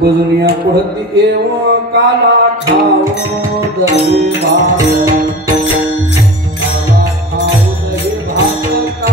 दुनिया पढ़ती एवं काला खाओ दही भात काला खाओ दही भात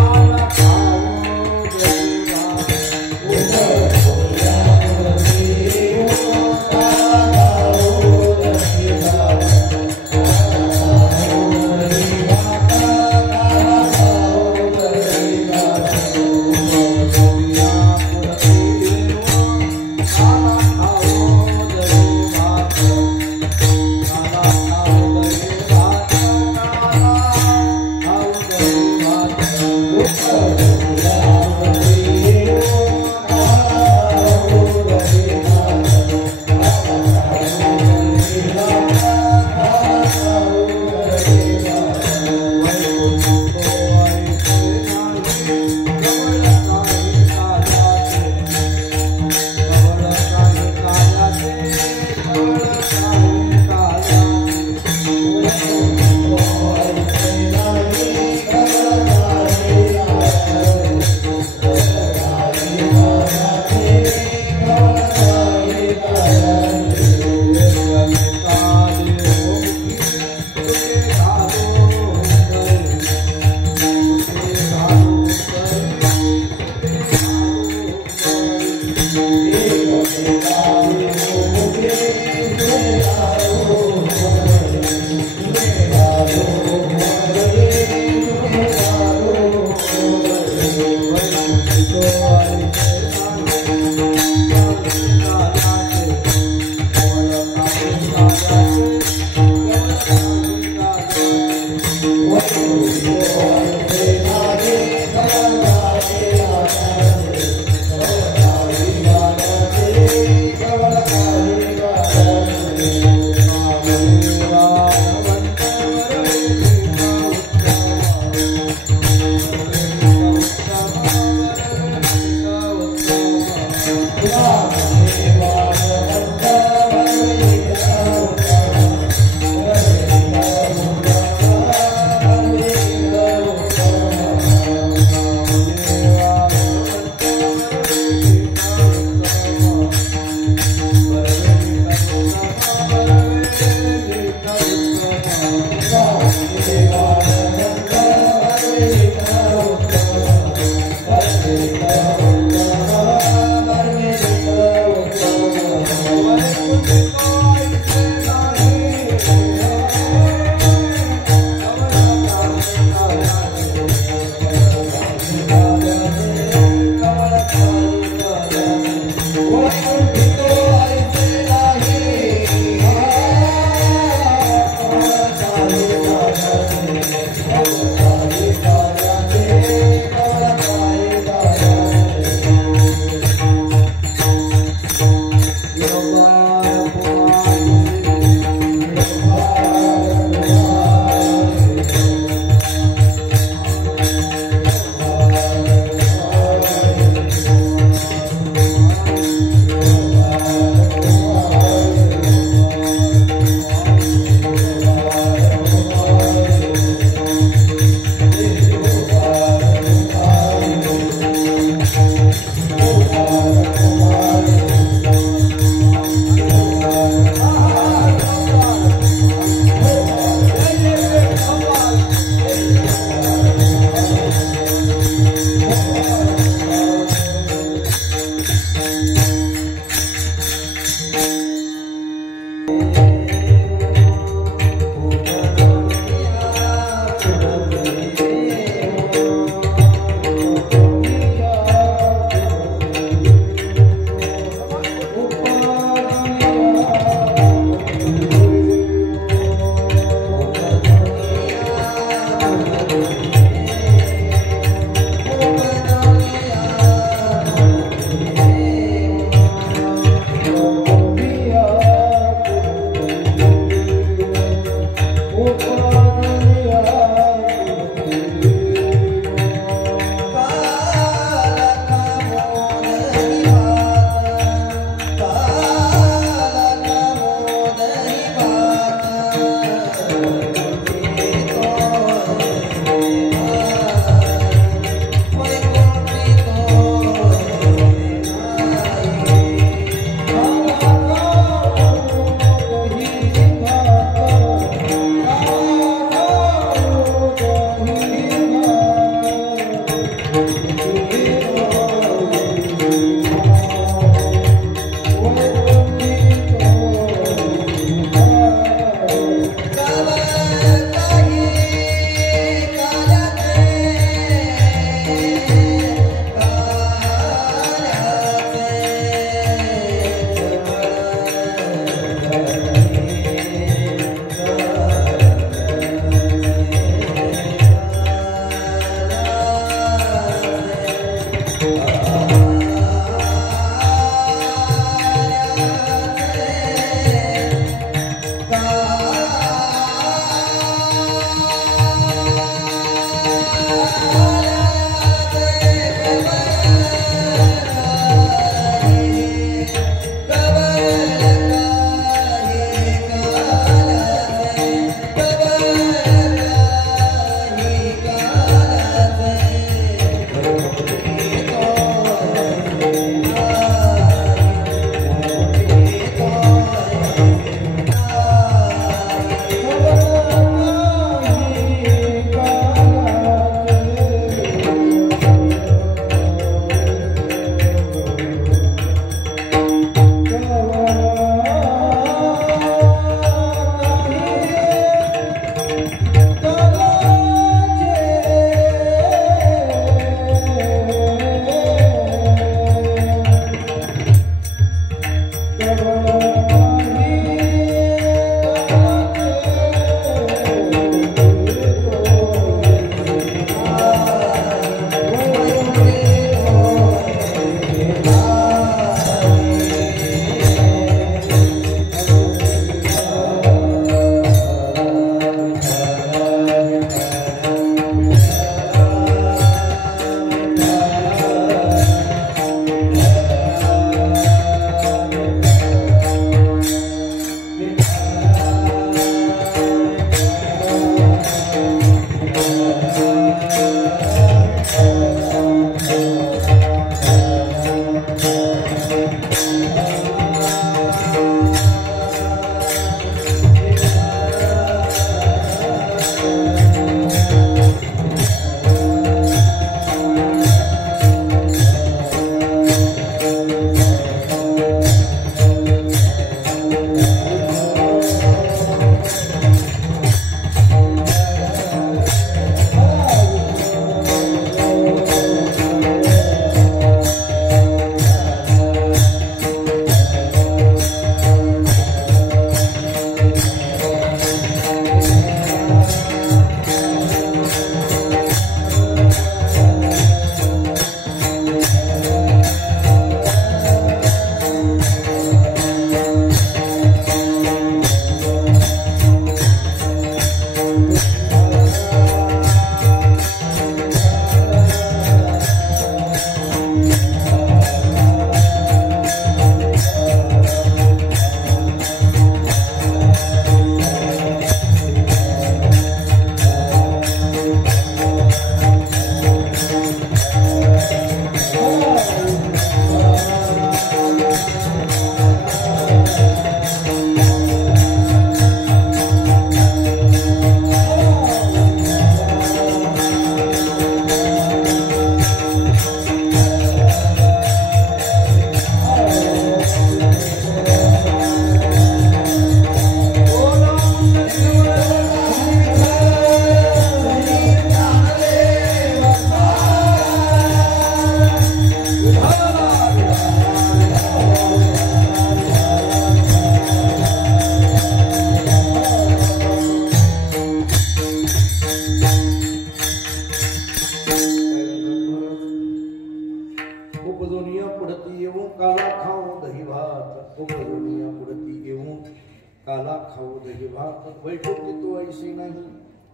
काला खाऊ दही भात वैकुंठी तो ऐशी नाही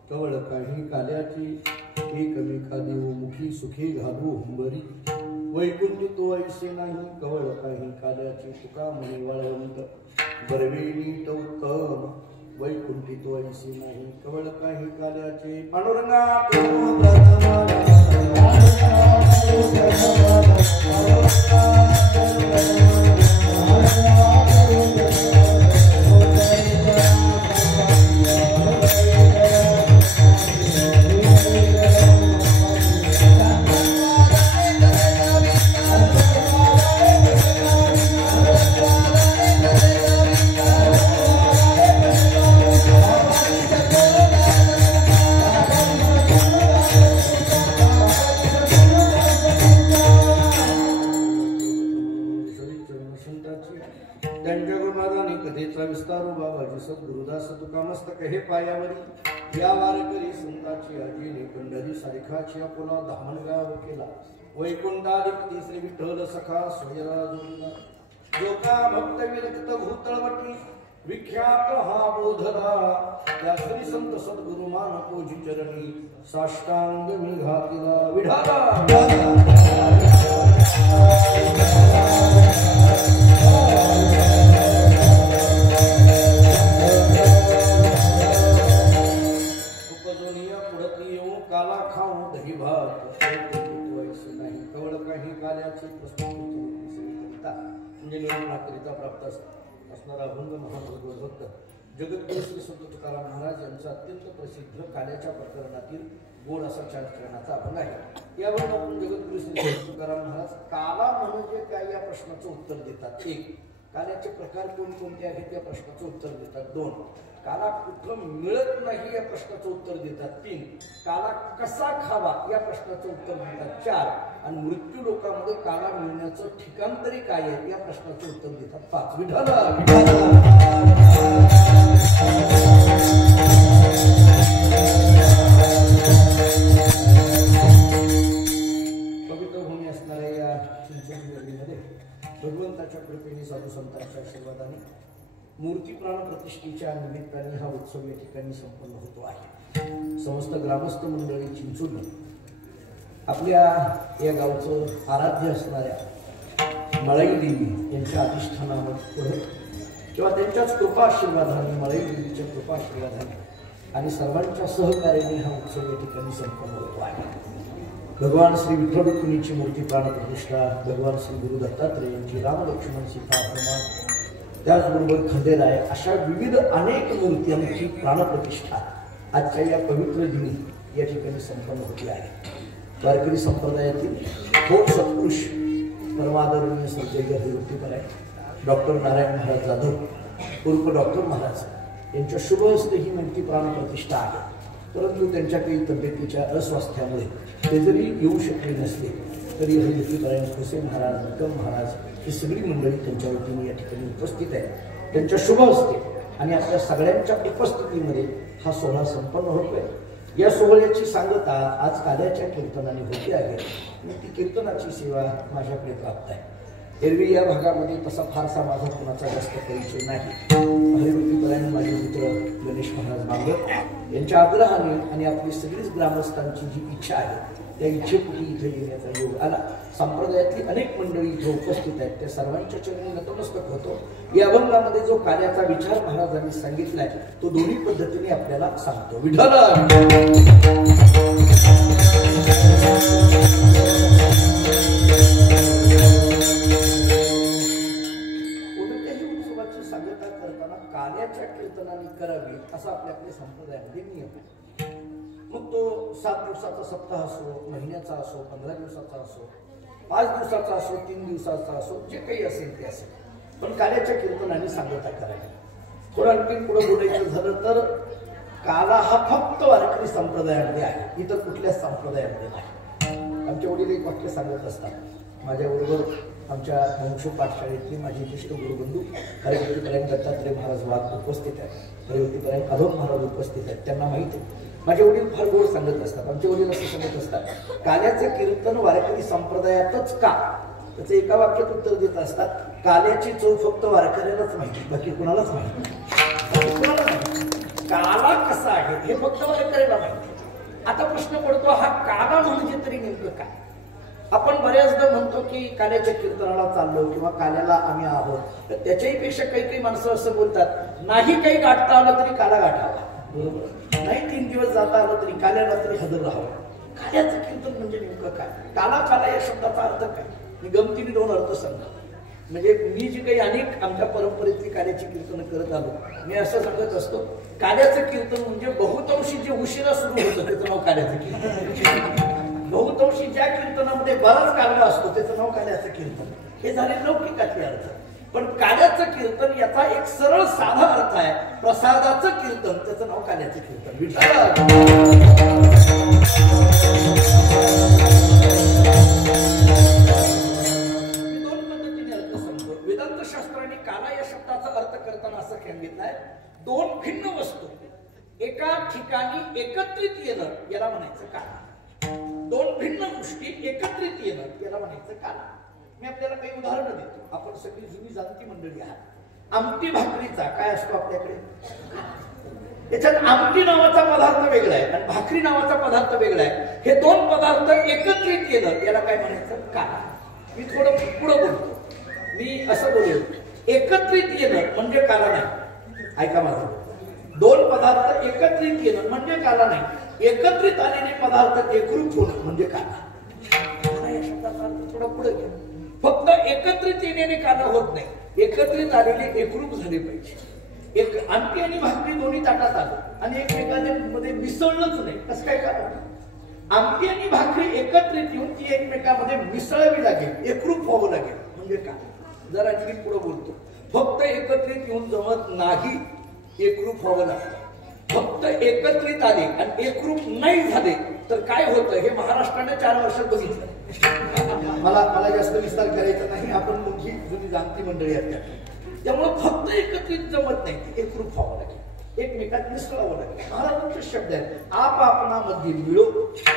कवळ काही काल्याची एकमेका देऊ मुखी सुखी घालू हुंबरी वैकुंठी तो ऐशी नाही कवळ काही काल्याची तुका म्हणे वाळवंत बरवेली उत्तम वैकुंठी तो ऐशी नाही कवळ काही काल्याचे पांडुरंगा विस्तारू बाबाजी सद्गुरुदास तुका मस्तक हे पायावरी या वारकरी संताची आजीने पंढरी सारिखाची अकोला धामणगाव केला वैकुंठाधिपती श्री विठ्ठल सखा स्वयरा जोडला जो का भक्त विरक्त भूतळवटी विख्यात हा बोधला त्या श्री संत सद्गुरु मान पूजी चरणी साष्टांग मी घातिला विढाला काला खाऊ दही भात नाही कवळ काही काल्याची करिता म्हणजे निर्माणाकरिता प्राप्त असणारा अभंग महाभगवत भक्त जगद्गुरु श्री संत तुकाराम महाराज यांचा अत्यंत प्रसिद्ध काल्याच्या प्रकरणातील गोड असा चरणाचा अभंग आहे यावर आपण जगद्गुरु श्री संत तुकाराम महाराज काला म्हणजे काय या प्रश्नाचं उत्तर देतात एक काल्याचे प्रकार कोणकोणते आहेत या प्रश्नाचं उत्तर देतात दोन काला कुठं मिळत नाही या प्रश्नाचं उत्तर देतात तीन काला कसा खावा या प्रश्नाचं उत्तर देतात चार आणि मृत्यू लोकांमध्ये काला मिळण्याचं ठिकाण तरी काय आहे या प्रश्नाचं उत्तर देतात पाच विठाला पवित्र भूमी असणाऱ्या या चिंचोलीमध्ये भगवंताच्या कृपेने साधू संतांच्या आशीर्वादाने मूर्ती प्राण प्रतिष्ठेच्या निमित्ताने हा उत्सव या ठिकाणी संपन्न होतो आहे समस्त ग्रामस्थ मंडळी चिंचोली आपल्या या गावचं आराध्य असणाऱ्या मळई देवी यांच्या अधिष्ठानावर पुढे किंवा त्यांच्याच कृपा आशीर्वादाने मळई देवीच्या कृपा आशीर्वादाने आणि सर्वांच्या सहकार्याने हा उत्सव या ठिकाणी संपन्न होतो आहे भगवान श्री विठ्ठल रुक्मिणीची मूर्ती प्राण प्रतिष्ठा भगवान श्री गुरु दत्तात्रय यांची राम लक्ष्मण सीता हनुमान त्याचबरोबर खंडेराय अशा विविध अनेक मूर्त्यांची प्राणप्रतिष्ठा आजच्या या पवित्र दिनी या ठिकाणी संपन्न होती आहे वारकरी संप्रदायातील थोर सत्पुरुष परमादरणीय संजय निवृत्तीपर आहे डॉक्टर नारायण महाराज जाधव उर्फ डॉक्टर महाराज यांच्या शुभ हस्ते ही मूर्ती प्राणप्रतिष्ठा आहे परंतु त्यांच्या काही तब्येतीच्या अस्वास्थ्यामुळे ते जरी येऊ शकले नसले तरी हरिपरायण खोसे महाराज निकम महाराज ही सगळी मंडळी त्यांच्या वतीने या ठिकाणी उपस्थित आहे त्यांच्या शुभ हस्ते आणि आपल्या सगळ्यांच्या उपस्थितीमध्ये हा सोहळा संपन्न होतोय. या सोहळ्याची सांगता आज काल्याच्या कीर्तनाने होती आहे आणि ती कीर्तनाची सेवा माझ्याकडे प्राप्त आहे. एरवी या भागामध्ये तसा फारसा माझा कोणाचा जास्त परिचय नाही. हरिभक्तीपरायण माझे मित्र गणेश महाराज बांगर यांच्या आग्रहाने आणि आपली सगळीच ग्रामस्थांची जी इच्छा आहे त्या इच्छेपोटी इथे येण्याचा योग आला. संप्रदायातली अनेक मंडळी इथे उपस्थित आहेत. त्या सर्वांच्या चरणी नतमस्तक होतो. या अभंगामध्ये जो कार्याचा विचार महाराजांनी सांगितलाय तो दोन्ही पद्धतीने आपल्याला सांगतो. विठ्ठल सांगता करताना कार्याच्या कीर्तनाने करावी असा आपल्याकडे संप्रदायामध्ये नियम आहे. मग तो 7 दिवसाचा सप्ताह असो, महिन्याचा असो, 15 दिवसाचा असो, 5 दिवसाचा असो, 3 दिवसाचा असो, जे काही असेल ते असेल, पण कार्याच्या कीर्तनाने सांगता करावी. थोडं आणखी पुढे बोलायचं झालं तर काला हा फक्त वारकरी संप्रदायामध्ये आहे, इतर कुठल्याच संप्रदायामध्ये नाही. आमचे वडील एक वाक्य सांगत असतात. माझ्याबरोबर आमच्या वंशो पाठशाळेतले माझे ज्येष्ठ गुरुबंधू हरिभक्तीपरायण दत्तात्रय महाराज वाघ उपस्थित आहेत, हरिभक्तीपरायण अधोक महाराज उपस्थित आहेत. त्यांना माहिती आहे माझे वडील फार गोड सांगत असतात. आमचे वडील असं सांगत असतात, काल्याचं कीर्तन वारकरी संप्रदायातच का? त्याचं एका वाक्यात उत्तर देत असतात, काल्याची चव फक्त वारकऱ्यालाच माहिती, बाकी कुणालाच माहिती नाही. काला कसा आहे हे फक्त वारकऱ्याला माहिती. आता प्रश्न पडतो, हा काला म्हणजे तरी नेमकं काय? आपण बऱ्याचदा म्हणतो की काल्याच्या कीर्तनाला चाललो किंवा काल्याला आम्ही आहोत, तर त्याच्याही पेक्षा काही माणसं असं बोलतात, नाही काही गाठता आलं तरी काला गाठावा, बरोबर नाही, 3 दिवस जाता आलं तरी काल्याला तरी हजर राहावं. काल्याचं कीर्तन म्हणजे नेमकं काय? काला काला या शब्दाचा अर्थ काय? मी गमतीने 2 अर्थ सांगतो. म्हणजे मी जी काही अनेक आमच्या परंपरेतली काल्याची कीर्तन करत आलो, मी असं सांगत असतो, काल्याचं कीर्तन म्हणजे बहुतांशी जे उशिरा सुरू होतं त्याचं नाव काल्याचं कीर्तन. बहुतांशी ज्या कीर्तनामध्ये बराच कालवा असतो त्याचं नाव काल्याचं कीर्तन. हे झाले लौकिकातले अर्थ. पण काल्याचं कीर्तन याचा एक सरळ साधा अर्थ आहे, प्रसादाचं कीर्तन, त्याचं नाव काल्याचं कीर्तन. दोन पद्धतीने अर्थ सांगतो. वेदांत शास्त्राने काला या शब्दाचा अर्थ करताना असं सांगितलंय, 2 भिन्न वस्तू एका ठिकाणी एकत्रित येणं याला म्हणायचं काला. 2 भिन्न गोष्टी एकत्रित येणं याला म्हणायचं काला. मी आपल्याला काही उदाहरणं देतो. आपण सगळी जुनी जाणती मंडळी आहात. आमटी भाकरीचा काय असतो आपल्याकडे? याच्यात आमटी नावाचा पदार्थ वेगळा आहे आणि भाकरी नावाचा पदार्थ वेगळा आहे. हे 2 पदार्थ एकत्रित येणं याला काय म्हणायचं? काला. मी थोडं पुढं बोलतो. मी असं बोलतो, एकत्रित येणं म्हणजे काला नाही. ऐका माझं, 2 पदार्थ एकत्रित येणं म्हणजे काला नाही. एकत्रित आलेले पदार्थ एकरूप होणं म्हणजे काला. या शब्दाचा अर्थ थोडा पुढे घ्या. फक्त एकत्रित येण्याने काला होत नाही, एकत्रित आलेले एकरूप झाले पाहिजे. एक आमटी आणि भाकरी दोन्ही ताटात आलं आणि एकमेकांमध्ये मिसळलंच नाही, कसं काय काला? आमटी आणि भाकरी एकत्रित येऊन ती एकमेकांमध्ये मिसळावी लागेल, एकरूप व्हावं लागेल म्हणजे काला. जरा आणखी पुढे बोलतो, फक्त एकत्रित येऊन जमत नाही, एकरूप व्हावं लागतं. फक्त एकत्रित आले आणि एकरूप नाही झाले तर काय होतं हे महाराष्ट्राने 4 वर्षात बघितलं. मला जास्त विस्तार करायचा नाही, आपण मोठी जुनी जाणती मंडळी आहेत. त्यामुळे फक्त एकत्रित जमत नाही, एकरूप व्हावं लागेल, एकमेकात मिसळावं लागेल. महाराजांचे शब्द आहेत, आप आपणामध्ये मिळो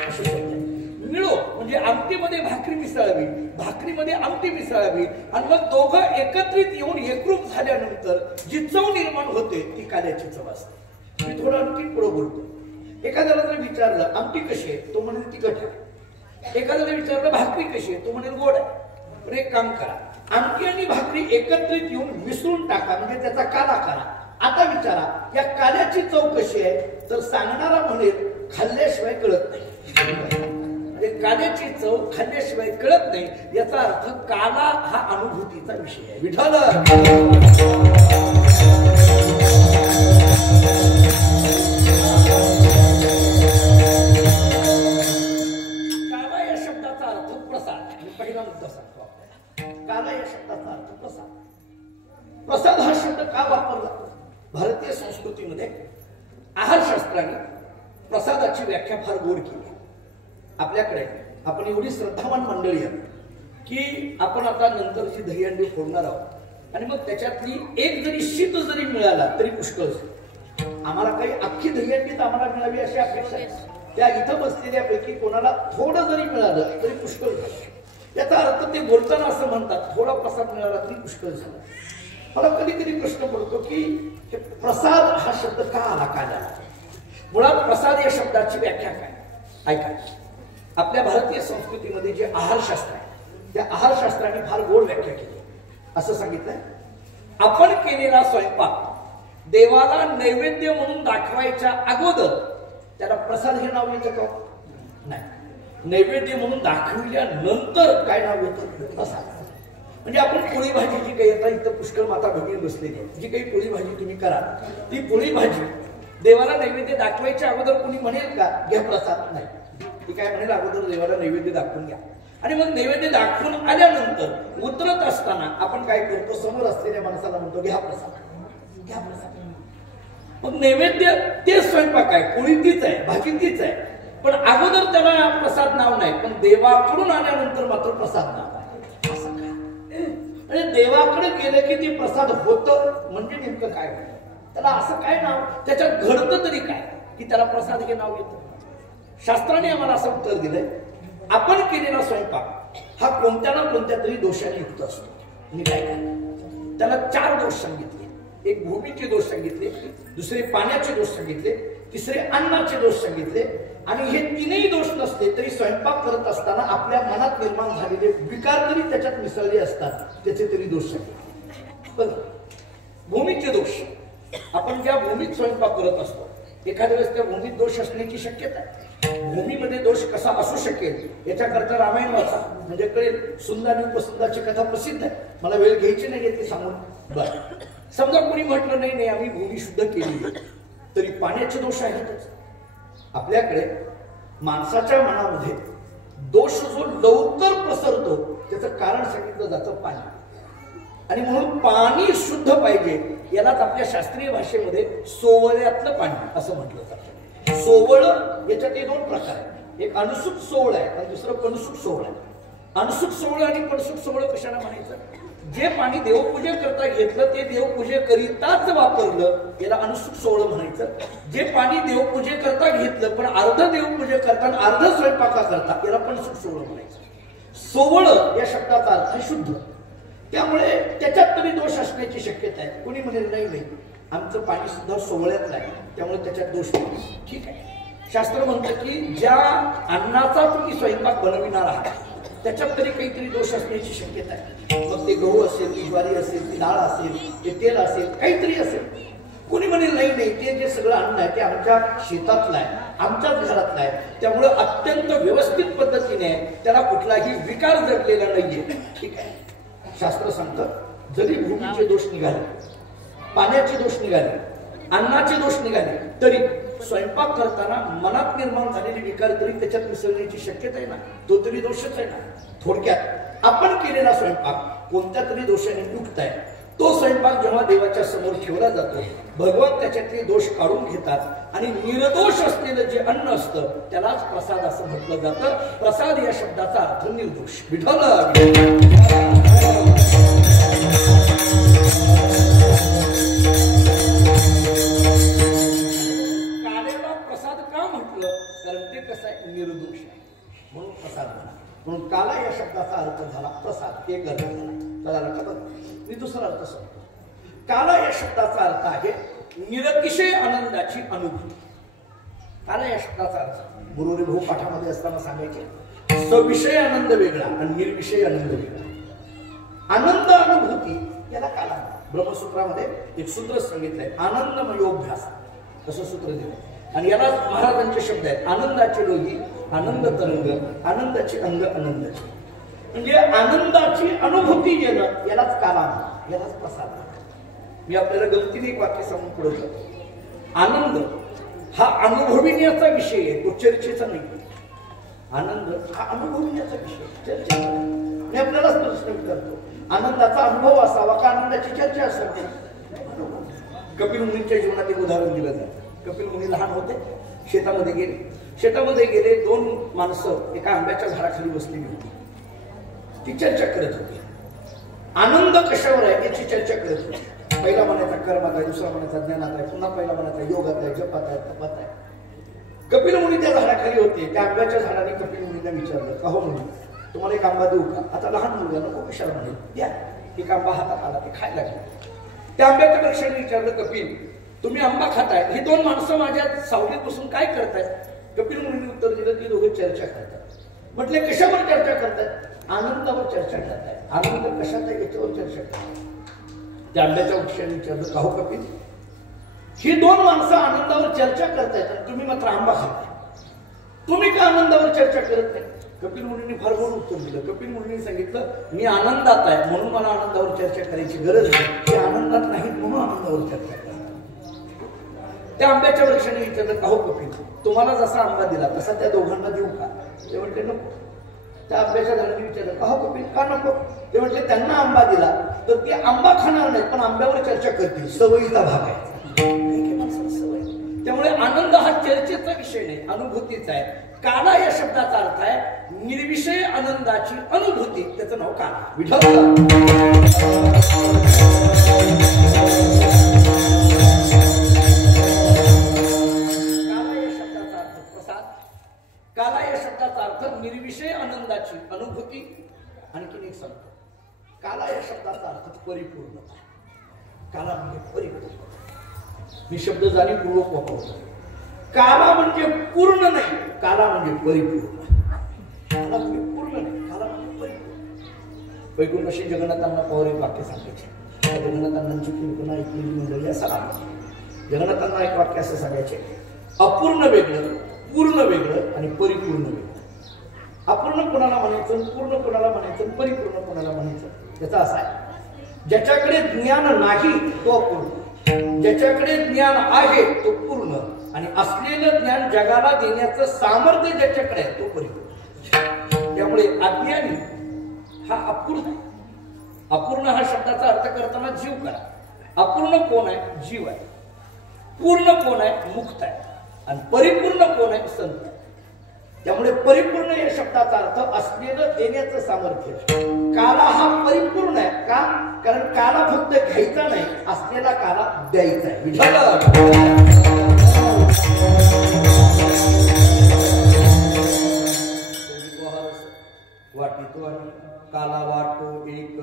असे शब्द आहेत. मिळो म्हणजे आमटीमध्ये भाकरी मिसळावी, भाकरीमध्ये आमटी मिसळावी आणि मग दोघं एकत्रित येऊन एकरूप झाल्यानंतर जी चव निर्माण होते ती काल्याची चव असते. मी थोडं आणखी पुढे बोलतो. एखाद्याला जर विचारलं आमटी कशी आहे, तो म्हणेल तिखट आहे. एखाद्याला विचारलं भाकरी कशी आहे, तो म्हणेल गोड आहे. पण एक काम करा, आमटी आणि भाकरी एकत्रित येऊन मिसळून टाका, म्हणजे त्याचा काला करा. आता विचारा या काल्याची चव कशी आहे, तर सांगणारा म्हणेल खाल्ल्याशिवाय कळत नाही. काल्याची चव खाल्ल्याशिवाय कळत नाही याचा अर्थ काला हा अनुभूतीचा विषय आहे. विठ्ठल काला या शब्दाचा अर्थ प्रसाद. पहिला मुद्दा सांगतो आपल्याला, काला या शब्दाचा अर्थ प्रसाद. प्रसाद हा शब्द का वापरला? भारतीय संस्कृतीमध्ये आहारशास्त्राने प्रसादाची व्याख्या फार गोड केली. आपल्याकडे आपण एवढी श्रद्धावान मंडळी आहोत की आपण आता नंतरची दहीहंडी फोडणार आहोत. आणि मग त्याच्यातली एक जरी शीत जरी मिळाला तरी पुष्कळ. आम्हाला काही अख्खी दहीहंडीत आम्हाला मिळावी अशी अपेक्षा आहे. त्या इथं बसलेल्यापैकी कोणाला थोडं जरी मिळालं तरी पुष्कळ झालं. याचा अर्थ ते बोलताना असं म्हणतात, थोडा प्रसाद मिळाला तरी पुष्कळ झाला. मला कधी कधी प्रश्न पडतो की प्रसाद हा शब्द का आला, का झाला? मुळात प्रसाद या शब्दाची व्याख्या काय? ऐका, आपल्या भारतीय संस्कृतीमध्ये जे आहारशास्त्र आहे त्या आहारशास्त्राने फार गोड व्याख्या केली. असं सांगितलंय, आपण केलेला स्वयंपाक देवाला नैवेद्य म्हणून दाखवायच्या अगोदर त्याला प्रसाद हे नाव येतं का? नाही. नैवेद्य म्हणून दाखविल्यानंतर काय नाव येतं? प्रसाद. म्हणजे आपण पोळी भाजी जी काही आता इथं पुष्कळ माता भगिनी बसलेली आहे, जी काही पोळी भाजी तुम्ही करा, ती पोळी भाजी देवाला नैवेद्य दाखवायच्या अगोदर कोणी म्हणेल का घ्या प्रसाद? नाही. ती काय म्हणेल, अगोदर देवाला नैवेद्य दाखवून घ्या. आणि मग नैवेद्य दाखवून आल्यानंतर उतरत असताना आपण काय करतो, समोर असलेल्या माणसाला म्हणतो घ्या प्रसाद, घ्या प्रसाद. मग नैवेद्य ते स्वयंपाक आहे, पोळी तीच आहे, भाजी तीच आहे, पण अगोदर त्याला प्रसाद नाव नाही, पण देवाकडून आल्यानंतर मात्र प्रसाद नाव आहे. असं काय? म्हणजे देवाकडे गेलं की ते प्रसाद होतं म्हणजे नेमकं काय होतं? त्याला असं काय नाव, त्याच्यात घडतं तरी काय की त्याला प्रसाद हे नाव येतं? शास्त्राने आम्हाला असं उत्तर दिलंय, आपण केलेला स्वयंपाक हा कोणत्या ना कोणत्या तरी दोषाने युक्त असतो. मी काय काय त्याला 4 दोष सांगितले. एक भूमीचे दोष सांगितले, दुसरे पाण्याचे दोष सांगितले, तिसरे अन्नाचे दोष सांगितले. आणि हे तीनही दोष नसले तरी स्वयंपाक करत असताना आपल्या मनात निर्माण झालेले विकार तरी त्याच्यात मिसळले असतात, त्याचे तरी दोष सांगितले. पण भूमीचे दोष, आपण ज्या भूमीत स्वयंपाक करत असतो एखाद्या वेळेस त्या भूमीत दोष असण्याची शक्यता आहे. भूमीमध्ये दोष कसा असू शकेल याच्याकरता रामायण वाचा, म्हणजे कळेल. सुंदर आणि उपसुंदाची कथा प्रसिद्ध आहे, मला वेळ घ्यायची नाही ते सांगून. बरं, समजा कोणी म्हटलं नाही नाही आम्ही भूमी शुद्ध केली, तरी पाण्याचे दोष आहेतच. आपल्याकडे माणसाच्या मनामध्ये दोष जो लवकर प्रसरतो त्याचं कारण सांगितलं जातं पाणी. आणि म्हणून पाणी शुद्ध पाहिजे यालाच आपल्या शास्त्रीय भाषेमध्ये सोवळ्यातलं पाणी असं म्हटलं जातं. सोवळ याच्यात 2 प्रकार आहेत, एक अनुसूत सोवळ आहे आणि दुसरं पणसूट सोवळ आहे. अनुसूत सोवळ आणि पणसूट सोवळ कशाला म्हणायचं? जे पाणी देवपूजे करता घेतलं ते देवपूजे करिताच वापरलं याला अनुसूत सोवळ म्हणायचं. जे पाणी देवपूजे करता घेतलं पण अर्ध देवपूजे करता अर्ध स्वयंपाका करता याला पणसूट सोवळ म्हणायचं. सोवळ या शब्दाचा अर्थ आहे शुद्ध. त्यामुळे त्याच्यात तरी दोष असण्याची शक्यता आहे. कोणी म्हणेल नाही नाही आमचं पाणी सुद्धा सोवळ्यातलं आहे त्यामुळे त्याच्यात दोष नाही. ठीक आहे, शास्त्र म्हणतं की ज्या अन्नाचा तुम्ही स्वयंपाक बनविणार आहात त्याच्यात तरी काहीतरी दोष असण्याची शक्यता आहे. मग ते गहू असेल, ती ज्वारी असेल, ती डाळ असेल, ते तेल असेल, काहीतरी असेल. कोणी म्हणेल नाही नाही ते जे सगळं अन्न आहे ते आमच्या शेतातलं आहे, आमच्याच घरातलं आहे, त्यामुळे अत्यंत व्यवस्थित पद्धतीने त्याला कुठलाही विकार जडलेला नाहीये. ठीक आहे, शास्त्र सांगतं जरी भूमीचे दोष निघाले, पाण्याचे दोष निघाले, अन्नाचे दोष निघाले, तरी स्वयंपाक करताना मनात निर्माण झालेले विकार तरी त्याच्यात मिसळण्याची शक्यता आहे ना, तो तरी दोषच आहे ना. थोडक्यात आपण केलेला स्वयंपाक कोणत्या तरी दोषाने युक्त आहे. तो स्वयंपाक जेव्हा देवाच्या समोर ठेवला जातो भगवान त्याच्यातले दोष काढून घेतात आणि निर्दोष असलेलं जे अन्न असतं त्यालाच प्रसाद असं म्हटलं जातं. प्रसाद या शब्दाचा अर्थ निर्दोष. विठ्ठल काल्याला प्रसाद का म्हटलं? कारण ते कसं आहे, निर्दोष आहे म्हणून प्रसाद झाला. म्हणून काला या शब्दाचा अर्थ झाला प्रसाद, एक अर्थ झाला. कळालं का? मी दुसरा अर्थ सांगतो. काला या शब्दाचा अर्थ आहे निरतिशय आनंदाची अनुभूती. काला या शब्दाचा अर्थ गुरुरे भाऊ पाठामध्ये असताना सांगायचे सविषय आनंद वेगळा आणि निर्विषय आनंद वेगळा. आनंद अनुभूती याला काला. ब्रह्मसूत्रामध्ये एक सूत्र सांगितलंय आनंदमयोभ्यास, असं सूत्र दिलं. आणि याला महाराजांचे शब्द आहेत आनंदाचे डोही, आनंद तरंग, आनंदाचे अंग, आनंदाचे. म्हणजे आनंदाची अनुभूती येणं यालाच काला, यालाच प्रसाद. मी आपल्याला गमतीने एक वाक्य सांगून पुढे जातो. आनंद हा अनुभविण्याचा विषय आहे, तो चर्चेचा नाही. आनंद हा अनुभविण्याचा विषय, चर्चेचा नाही. मी आपल्यालाच प्रश्न विचारतो, आनंदाचा अनुभव असावा का आनंदाची चर्चा असावी? कपिल मुनींच्या जीवनात एक उदाहरण दिलं जातं. कपिल मुनी लहान होते, शेतामध्ये गेले 2 माणसं एका आंब्याच्या झाडाखाली बसलेली होती. ती चर्चा करत होती. आनंद कशावर आहे याची चर्चा करत होती. पहिला म्हणायचा कर्मात आहे, दुसरा म्हणायचा ज्ञानात आहे, पुन्हा पहिला म्हणायचा योगात आहे, जपात आहे, तपात आहे. कपिल मुनी त्या झाडाखाली होते. त्या आंब्याच्या झाडाने कपिल मुनींना विचारलं, का हो मुनी तुम्हाला एक आंबा देऊ का? आता लहान मुलगा नको कशाला म्हणेल, द्या. एक आंबा हातात आला, ते खायला लागले. त्या आंब्याच्या वृक्षाने विचारलं, कपिल तुम्ही आंबा खाताय, ही दोन माणसं माझ्या सावलीत बसून काय करतायत? कपिल मुनींनी उत्तर दिलं, ती दोघे चर्चा करतात. म्हटले कशावर चर्चा करतायत? आनंदावर चर्चा करतायत. आनंद कशात आहे याच्यावर चर्चा करतात. त्या आंब्याच्या वृक्षाने विचारलं, का हो कपिल ही दोन माणसं आनंदावर चर्चा करतायत आणि तुम्ही मात्र आंबा खाताय, तुम्ही का आनंदावर चर्चा करत नाही? कपिल मुनींनी फार गोड उत्तर दिलं. कपिल मुनींनी सांगितलं, मी आनंदात आहे म्हणून मला आनंदावर चर्चा करायची गरज नाही, ते आनंदात नाहीत म्हणून आनंदावर चर्चा करतात. त्या आंब्याच्या वृक्षाने विचारलं, का हो कपिल तुम्हाला जसा आंबा दिला तसा त्या दोघांना देऊ का? ते म्हटले नको. त्या आंब्याच्या झाडाने विचारलं, का हो कपिल का नको? ते म्हटले त्यांना आंबा दिला तर ते आंबा खाणार नाहीत पण आंब्यावर चर्चा करतील, सवयीचा भाग आहे. त्यामुळे आनंद हा चर्चेचा विषय नाही, अनुभूतीचा आहे. काला या शब्दाचा अर्थ आहे निर्विषय आनंदाची अनुभूती, त्याचं नाव काला. विठ्ठल काला या शब्दाचा अर्थ निर्विषय आनंदाची अनुभूती. आणखीन एक सांगतो, काला या शब्दाचा अर्थ परिपूर्णता. काला म्हणजे परिपूर्ण. मी शब्द जाणीवपूर्वक वापरतो. काला म्हणजे पूर्ण नाही, काला म्हणजे परिपूर्ण. काला म्हणजे पूर्ण नाही, काला म्हणजे परिपूर्ण. वैकुंठाशी जगन्नाथांना पवार एक वाक्य सांगायचे. जगन्नाथांची कीर्तन ऐकलेली मंडळी असं आहे. जगन्नाथांना एक वाक्य असं सांगायचे, अपूर्ण वेगळं, पूर्ण वेगळं आणि परिपूर्ण वेगळं. अपूर्ण कोणाला म्हणायचं, पूर्ण कोणाला म्हणायचं, परिपूर्ण कोणाला म्हणायचं? त्याचा असा आहे, ज्याच्याकडे ज्ञान नाही तो अपूर्ण, ज्याच्याकडे ज्ञान आहे तो पूर्ण, आणि असलेलं ज्ञान जगाला देण्याचं सामर्थ्य ज्याच्याकडे आहे तो परिपूर्ण. त्यामुळे अज्ञानी हा अपूर्ण आहे. अपूर्ण हा शब्दाचा अर्थ करताना जीव करा. अपूर्ण कोण आहे? जीव आहे. पूर्ण कोण आहे? मुक्त आहे. आणि परिपूर्ण कोण आहे? संत. त्यामुळे परिपूर्ण या शब्दाचा अर्थ असलेलं देण्याचं सामर्थ्य. काला हा परिपूर्ण आहे का? कारण काला फक्त घ्यायचा नाही, असलेला काला द्यायचा आहे. वाटितो आणि काला वाटो एक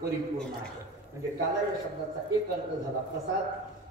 परिपूर्ण आहे. म्हणजे काला या शब्दाचा एक अर्थ झाला प्रसाद,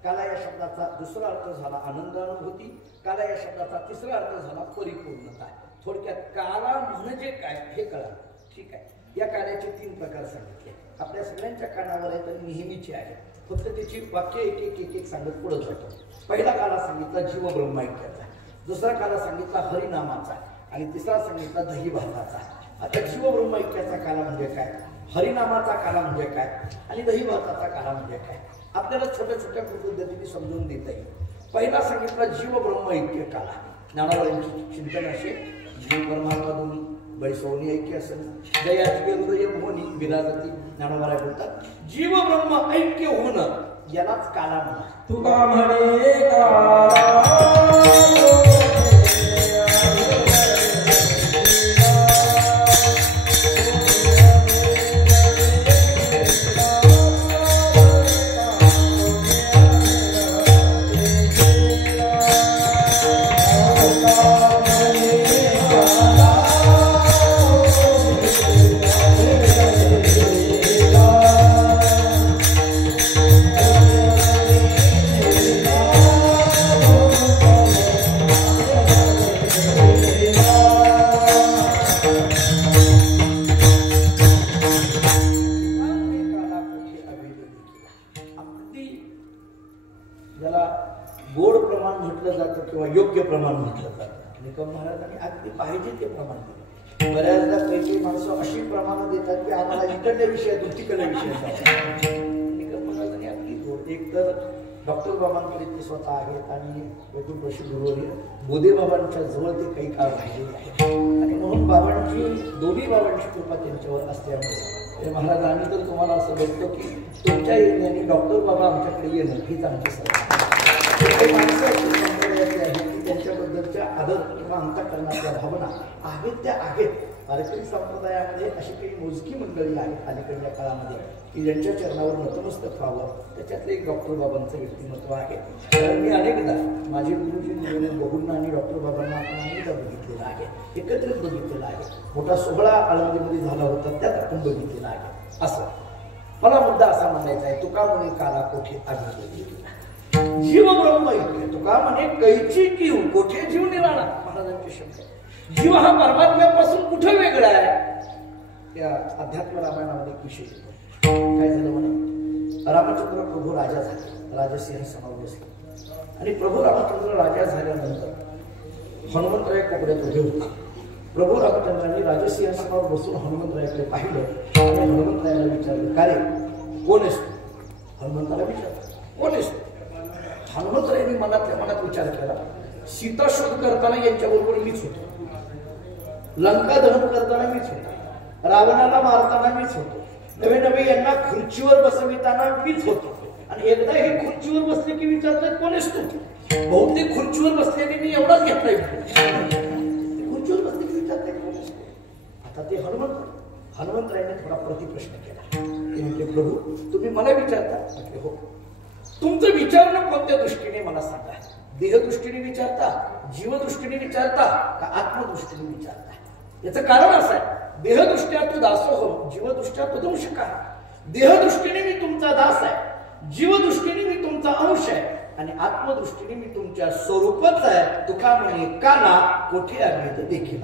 काला या शब्दाचा दुसरा अर्थ झाला आनंदानुभूती, काला या शब्दाचा तिसरा अर्थ झाला परिपूर्णता. थोडक्यात काला म्हणजे काय हे कळा. ठीक आहे, या काल्याचे 3 प्रकार सांगितले. आपल्या सगळ्यांच्या कानावर आहे तर नेहमीचे आहे, फक्त त्याची वाक्य एक एक सांगत पुढे जातो. पहिला काला सांगितला जीव ब्रह्मैक्याचा, दुसरा काला सांगितला हरिनामाचा, आणि तिसरा सांगितला दही भाताचा. आता जीव ब्रह्मैक्याचा काला म्हणजे काय, हरिनामाचा काला म्हणजे काय, आणि दही भाताचा काला म्हणजे काय, आपल्याला छोट्या छोट्या पद्धतीने समजून देता येईल. पहिला सांगितला जीव ब्रह्मैक्य काला. ज्ञानावरांची चिंतन असे, जीव परमात्मा दोन्ही बैसवणी ऐक्य असेल, जयाची हृदय मोहनी विराजती. ज्ञानोबा बोलतात जीव ब्रह्म ऐक्य होणं यालाच काला म्हणा. तुका म्हणे काला ज्याला गोड प्रमाण म्हटलं जातं किंवा योग्य प्रमाण म्हटलं जातं. निकम महाराजांनी अगदी पाहिजे ते प्रमाण दिलं. बऱ्याचदा काही माणसं अशी प्रमाणं देतात की आम्हाला इकडल्या विषयातून तिकडल्या विषयात. निकम महाराजांनी अगदी गोड. एक तर डॉक्टर बाबांकडे ते स्वतः आहेत आणि वैकुंठ गुरुवर्य बोधे बाबांच्या जवळ ते काही काळ राहिलेले आहेत आणि म्हणून बाबांची दोन्ही बाबांची कृपा त्यांच्यावर असल्यामुळे महाराज आम्ही तर तुम्हाला असं बघतो की तुमच्या येण्याने डॉक्टर बाबा आमच्याकडे येणं हीच आमची सवय. काही माणसं अशी संप्रदायाची आहेत की त्यांच्याबद्दलच्या आदर किंवा अंतःकरणाच्या भावना आहेत त्या आहेत. वारकरी संप्रदायामध्ये अशी काही मोजकी मंडळी आहेत अलीकडच्या काळामध्ये की ज्यांच्या चरणावर नतमस्तक व्हावं. त्याच्यातलं एक डॉक्टर बाबांचं व्यक्तिमत्व आहे. कारण मी अनेकदा माझे गुरुजी निवेदन बघूंना आणि डॉक्टर बाबांना आपण अनेकदा बघितलेलं आहे, एकत्रित बघितलेलं आहे. मोठा सोहळा आळंदीमध्ये झाला होता त्यात आपण बघितलेला आहे. असं मला मुद्दा असा म्हणायचा आहे, तुका म्हणे काला कोठे आढळले जीव ब्रह्म ऐक्य. तुका म्हणे कैची कीव कोठे जीव निराळा. महाराजांचे शब्द. जीव हा परमात्म्यापासून कुठे वेगळा आहे. त्या अध्यात्म रामायणामध्ये विषय काय झालं म्हणे, रामचंद्र प्रभू राजा झाले, राजसिंहासनावर बसले आणि प्रभू रामचंद्र राजा झाल्यानंतर हनुमंतराय कोपऱ्यात उभे होते. प्रभू रामचंद्रांनी राजसिंहासनावर बसून हनुमंतरायाकडे पाहिलं आणि हनुमंतरायाला विचारलं, का रे कोण आहेस तू? हनुमंताला विचारलं कोण आहेस तू? हनुमंतरायांनी मनातल्या मनात विचार केला, सीता शोध करताना यांच्याबरोबर मीच होतो, लंका दहन करताना मीच होतो, रावणाला मारताना मीच होतो, नवे नवे यांना खुर्चीवर बसविताना मीच होतो. आणि एकदा हे खुर्चीवर बसले की विचारतात कोण आहेस तू? बहुतेक खुर्चीवर बसल्याने मी एवढाच घेतलाय. खुर्चीवर बसले की विचारतात कोण आहेस तू? आता ते हनुमंतरायाने थोडा प्रतिप्रश्न केला. ते म्हटले, प्रभू तुम्ही मला विचारता? म्हटले हो. तुमचं विचारणं कोणत्या दृष्टीने मला सांगा. देहदृष्टीने विचारता, जीवदृष्टीने विचारता का आत्मदृष्टीने विचारता? याचं कारण असं आहे, देहदृष्ट्या तू दासोह, जीवदृष्ट्या तू दंशक आहे. देहदृष्टीने मी तुमचा दास आहे, जीवदृष्टीने मी तुमचा अंश आहे आणि आत्मदृष्टीने मी तुमच्या स्वरूपच आहे. तुका म्हणे काना कोठे आले देखील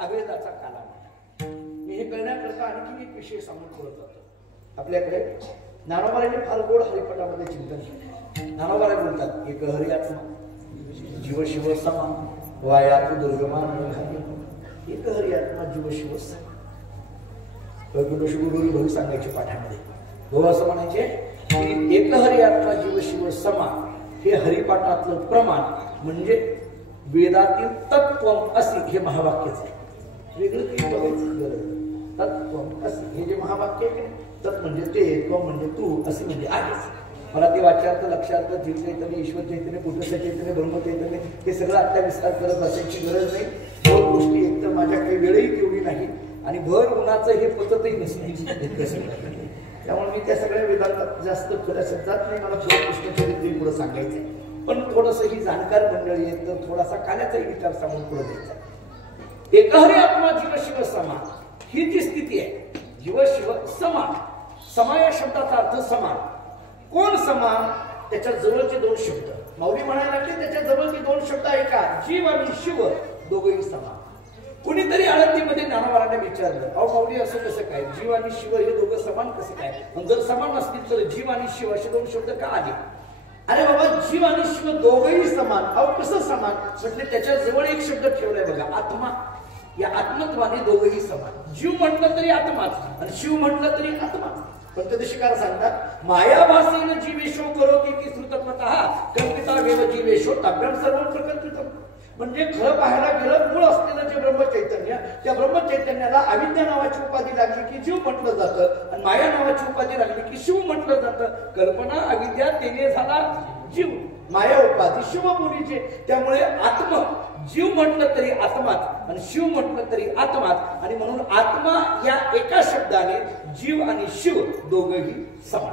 अभेदाचा काला म्हणतात. मी हे कळण्याकरता आणखी एक विषय सांगून पुढे जातो. आपल्याकडे ज्ञानोबारांनी फार गोड हरिपटामध्ये चिंतन केलं. ज्ञानोबारा बोलतात, एक हरी आत्मा जीव शिव समा वायात दुर्गमान एक हरी आत्मा जीव शिव समा. गुरु भाऊ सांगायचे पाठामध्ये, भाऊ असं म्हणायचे की एक हरी आत्मा जीव शिव समा हे हरिपाठातलं प्रमाण म्हणजे वेदातील तत्व असी हे महावाक्यच आहे. वेगळं काही बघायचं गरज. तत्व असी हे जे महावाक्य आहे तत् म्हणजे ते, त्वम म्हणजे तू, असे म्हणजे आहेच. मला ते वाच्यार्थ लक्षार्थ जीव चैतन्य ईश्वर चैतन्य पुरुष चैतन्य ब्रह्म चैतन्य हे सगळं आता विस्तार करत बसायची गरज नाही. दोन गोष्टी, एक तर माझ्या काही वेळही तेवढी नाही आणि भर उन्हाचं हे पचतही नसतं. त्यामुळे मी त्या सगळ्या वेदांत जास्त खोलासात जात नाही. मला थोडं कृष्णचरित्र पुढे सांगायचंय, पण थोडस ही जाणकार मंडळी आहे तर थोडासा काल्याचाही विचार सांगून पुढे द्यायचा. एकहरी आत्मा जीव शिव समा ही जी स्थिती आहे, जीव शिव समान. समा या शब्दाचा अर्थ समान. कोण समान? त्याच्या जवळचे दोन शब्द. माऊली म्हणायला लागले त्याच्या जवळचे दोन शब्द ऐका, जीव आणि शिव दोघंही समान. कुणीतरी आळंदीमध्ये ज्ञानोबारांना विचारलं, अहो माऊली असं कसं काय, जीव आणि शिव हे दोघं समान कसं काय? जर समान नसतील तर जीव आणि शिव असे दोन शब्द का आले? अरे बाबा, जीव आणि शिव दोघंही समान. अहो कसं समान? म्हटले त्याच्या जवळ एक शब्द ठेवलाय बघा, आत्मा. या आत्मत्वाने दोघंही समान. जीव म्हटलं तरी आत्माच आणि शिव म्हटलं तरी आत्माच. पंचदशिकार सांगतात, मायाभासेन जीवेशो करोति ती श्रुतत्वतः कल्पिता वेव जीवेशो ताभ्याम सर्व प्रकल्पितम. म्हणजे खरं पाहायला गेलं मूळ असलेलं जे ब्रह्मचैतन्य, त्या ब्रह्मचैतन्याला अविद्या नावाची उपाधी लागली की जीव म्हटलं जातं आणि माया नावाची उपाधी लागली की शिव म्हटलं जातं. कल्पना अविद्या तेने झाला जीव, माया उपाधी शिव बोलीचे. त्यामुळे आत्म जीव म्हटलं तरी आत्माच आणि शिव म्हटलं तरी आत्माच. आणि म्हणून आत्मा या एका शब्दाने जीव आणि शिव दोघंही समान.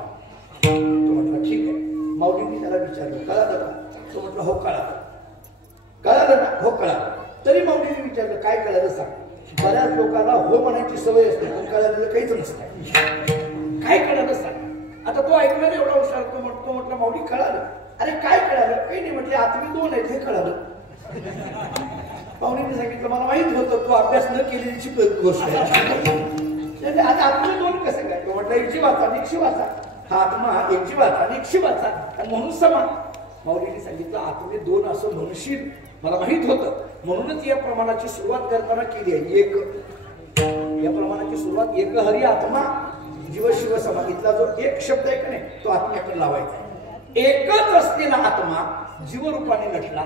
तो म्हटलं ठीक आहे. माऊलींनी त्याला विचारलं, कळालं का? तो म्हटलं हो कळालं. कळालं ना? हो कळालं. तरी माऊलींनी विचारलं काय कळालं सांग. बऱ्याच लोकांना हो म्हणायची सवय असते पण कळालेलं काहीच नसतं. काय कळालं सांग. आता तो ऐकणार एवढा हुशार. तो म्हटलं माऊली कळालं. अरे काय कळालं? काही नाही. म्हटले आत्मी दोन आहेत हे कळालं. पाहुणीने सांगितलं मला माहित होतं तू अभ्यास न केलेलीची गोष्ट आहे. आता आपण दोन कसं काय म्हटलं एक जीवाचा आणि एक शिवाचा. हा आत्मा एक जीवाचा आणि एक शिवाचा आणि म्हणून समान. माऊलीने सांगितलं आत्मे दोन असं म्हणशील मला माहित होतं म्हणूनच या प्रमाणाची सुरुवात करताना केली आहे. एक या प्रमाणाची सुरुवात एक हरी आत्मा जीव शिव समान. इथला जो एक शब्द आहे का नाही तो आत्म्याकडे लावायचा. एकच असलेला आत्मा जीवरूपाने नटला,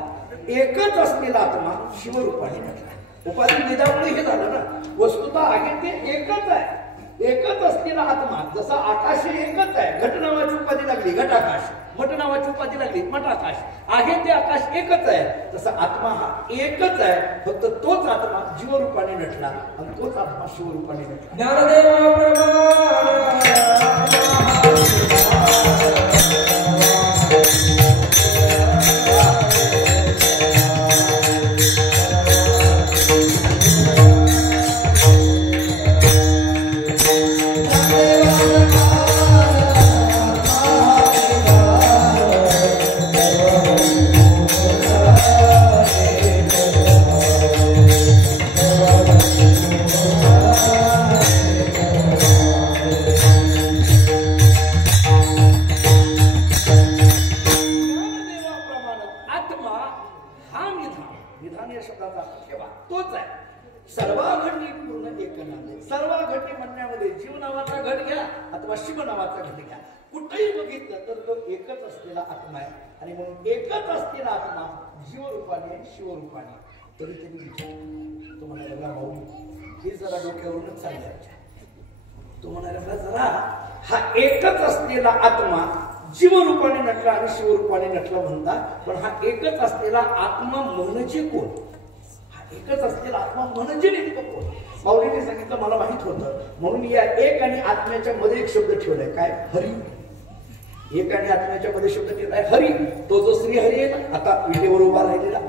एकच असलेला आत्मा शिवरूपाने नटला. उपाधी भेदामुळे हे झालं ना. वस्तुतः आहे ते एकच आहे. एकच असलेला आत्मा जसा आकाश एकच आहे. घट नावाची उपाधी लागली घट आकाश, मठ नावाची उपाधी लागली मठ आकाश. आहे ते आकाश एकच आहे. तसा आत्मा हा एकच आहे. फक्त तोच आत्मा जीवरूपाने नटला आणि तोच आत्मा शिवरूपाने नटला. ज्ञानदेवा शिवरूपाने. तरी त्यांनी विचारलं तो म्हणाला भाऊ हे जरा डोक्यावरूनच चाललंय. तो म्हणाला जरा हा एकच असलेला आत्मा जीवरूपाने नटला आणि शिवरूपाने नटला म्हणता पण हा एकच असलेला आत्मा म्हणजे कोण? हा एकच असलेला आत्मा म्हणजे नेमकं कोण? माऊलीने सांगितलं मला माहित होतं म्हणून या एक आणि आत्म्याच्या मध्ये एक शब्द ठेवलाय काय हरी. एक आणि आत्म्याच्या मध्ये शब्द ठेवलाय हरी. तो जो श्रीहरी आहे ना आता विटेवर उभा राहिलेला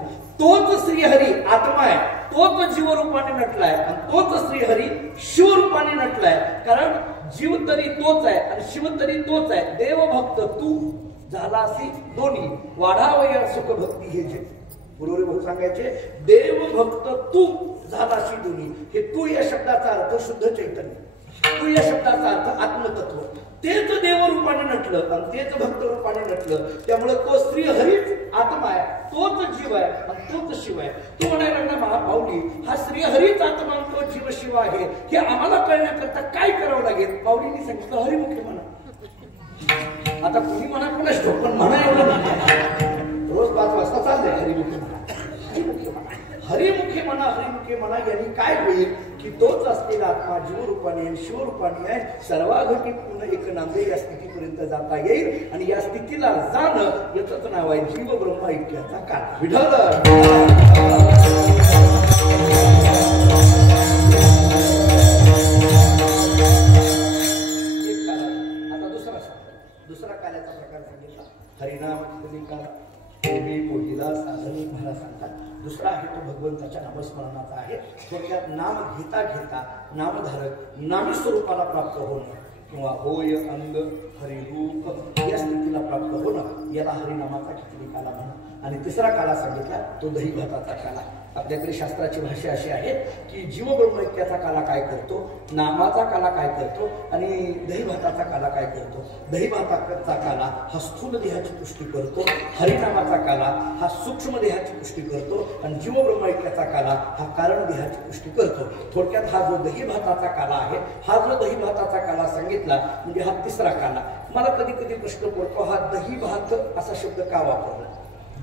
तोच श्रीहरी आत्मा आहे. तोच जीवरूपाने नटलाय आणि तोच श्रीहरी शिवरूपाने नटलाय. कारण जीव तरी तोच आहे आणि शिव तरी तोच आहे. देवभक्त तू झालासी दोन्ही वाढावया सुख भक्ती हे जे गुरुरे भाऊ सांगायचे देवभक्त तू झालासी दोन्ही. हे तू या शब्दाचा अर्थ शुद्ध चैतन्य. तू या शब्दाचा अर्थ आत्मतत्व. तेच देवरूपाने नटलं आणि तेच भक्त रूपाने नटलं. त्यामुळे तो श्री हरीच आत्मा आहे, तोच जीव आहे आणि तोच शिव आहे. तू म्हणायला लागला माऊली हा श्री हरीच आत्मा आणि तो जीव शिव आहे हे आम्हाला कळण्याकरता काय करावं लागेल? माऊलीने सांगितलं हरिमुखे म्हणा. आता कुणी म्हणा कोणाच ठोक पण म्हणा एवढं रोज 5 वाजता चाललंय हरिमुखे म्हणा हरिमुखे म्हणा हरिमुखे म्हणा हरिमुखे म्हणा. यांनी काय होईल की तोच असलेला आत्मा जीवरूपाने शिवरूपाने आहे. सर्वाघटी पूर्ण एक नांदे या स्थितीपर्यंत जाता येईल आणि या स्थितीला जाणं याच नाव आहे जीव ब्रह्म ऐक्याचा काळ. विठ्ठल एक काळ. आता दुसरा काल्याचा प्रकार सांगितला. हरिनाम काळ पोहिला साधनी मला सांगतात. दुसरा आहे तो भगवंताच्या नामस्मरणाचा आहे. थोडक्यात नाम घेता घेता नामधारक नामी स्वरूपाला प्राप्त होणं किंवा होय अंग हरिरूप या स्थितीला प्राप्त होणं याला हरिनामाचा खिचडी काला म्हणा. आणि तिसरा काला सांगितला तो दहीभाताचा काला. आपल्याकडे शास्त्राची भाषा अशी आहे की जीवब्रह्मैक्याचा काला काय करतो, नामाचा काला काय करतो आणि दहीभाताचा काला काय करतो. दहीभाताचा काला हा स्थूल देहाची पुष्टी करतो. हरिनामाचा काला हा सूक्ष्म देहाची पुष्टी करतो आणि जीवब्रह्मैक्याचा काला हा कारण देहाची पुष्टी करतो. थोडक्यात हा जो दहीभाताचा काला आहे हा जो दहीभाताचा काला सांगितला म्हणजे हा तिसरा काला. मला कधी कधी प्रश्न पडतो हा दहीभात असा शब्द का वापरला,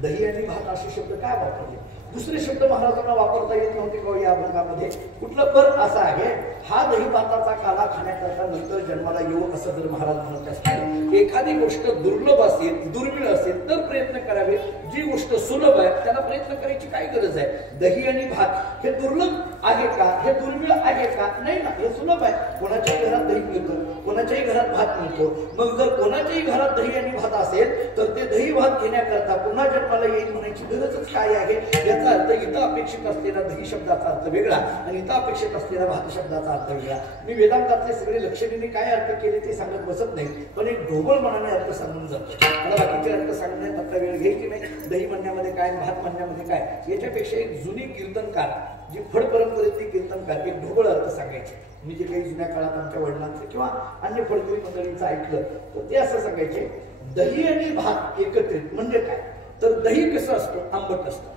दही आणि भात असे शब्द काय वापरले. दुसरे शब्द महाराजांना वापरता येत नव्हते का या अभंगामध्ये. कुठलं फरक असा आहे हा दहीभाताचा काला खाण्याकरता नंतर जन्माला येऊ असं जर महाराज म्हणत असतील. एखादी गोष्ट दुर्लभ असेल दुर्मिळ असेल तर प्रयत्न करावे. जी गोष्ट सुलभ आहे त्याला प्रयत्न करायची काय गरज आहे. दही आणि भात हे दुर्लभ आहे का, हे दुर्मिळ आहे का? नाही ना, हे सुलभ आहे. कोणाच्याही घरात दही मिळतं, कोणाच्याही घरात भात मिळतो. मग जर कोणाच्याही घरात दही आणि भात असेल तर ते दही भात घेण्याकरता पुन्हा जन्माला येईल म्हणण्याची गरजच काय आहे याचा अर्थ इथं अपेक्षित असलेला दही शब्दाचा अर्थ वेगळा आणि इथं अपेक्षित असलेला भात शब्दाचा अर्थ वेगळा. मी वेदांतातले सगळे लक्षणीने काय अर्थ केले ते सांगत बसत नाही, पण एक ढोबळ मनाने अर्थ सांगून जातो. मला बाकीचे अर्थ सांगण्यात आपला वेळ घ्यायची नाही. दही म्हणण्यामध्ये काय, भात म्हणण्यामध्ये काय, याच्यापेक्षा एक जुनी कीर्तनकार जी फड परंपरेतली कीर्तनकार एक ढोबळ अर्थ सांगायचे. मी जे काही जुन्या काळात आमच्या वडिलांचे किंवा अन्य फडकरी मंडळींचं ऐकलं तर ते असं सांगायचे, दही आणि भात एकत्रित म्हणजे काय, तर दही कसं असतं, आंबट असतं.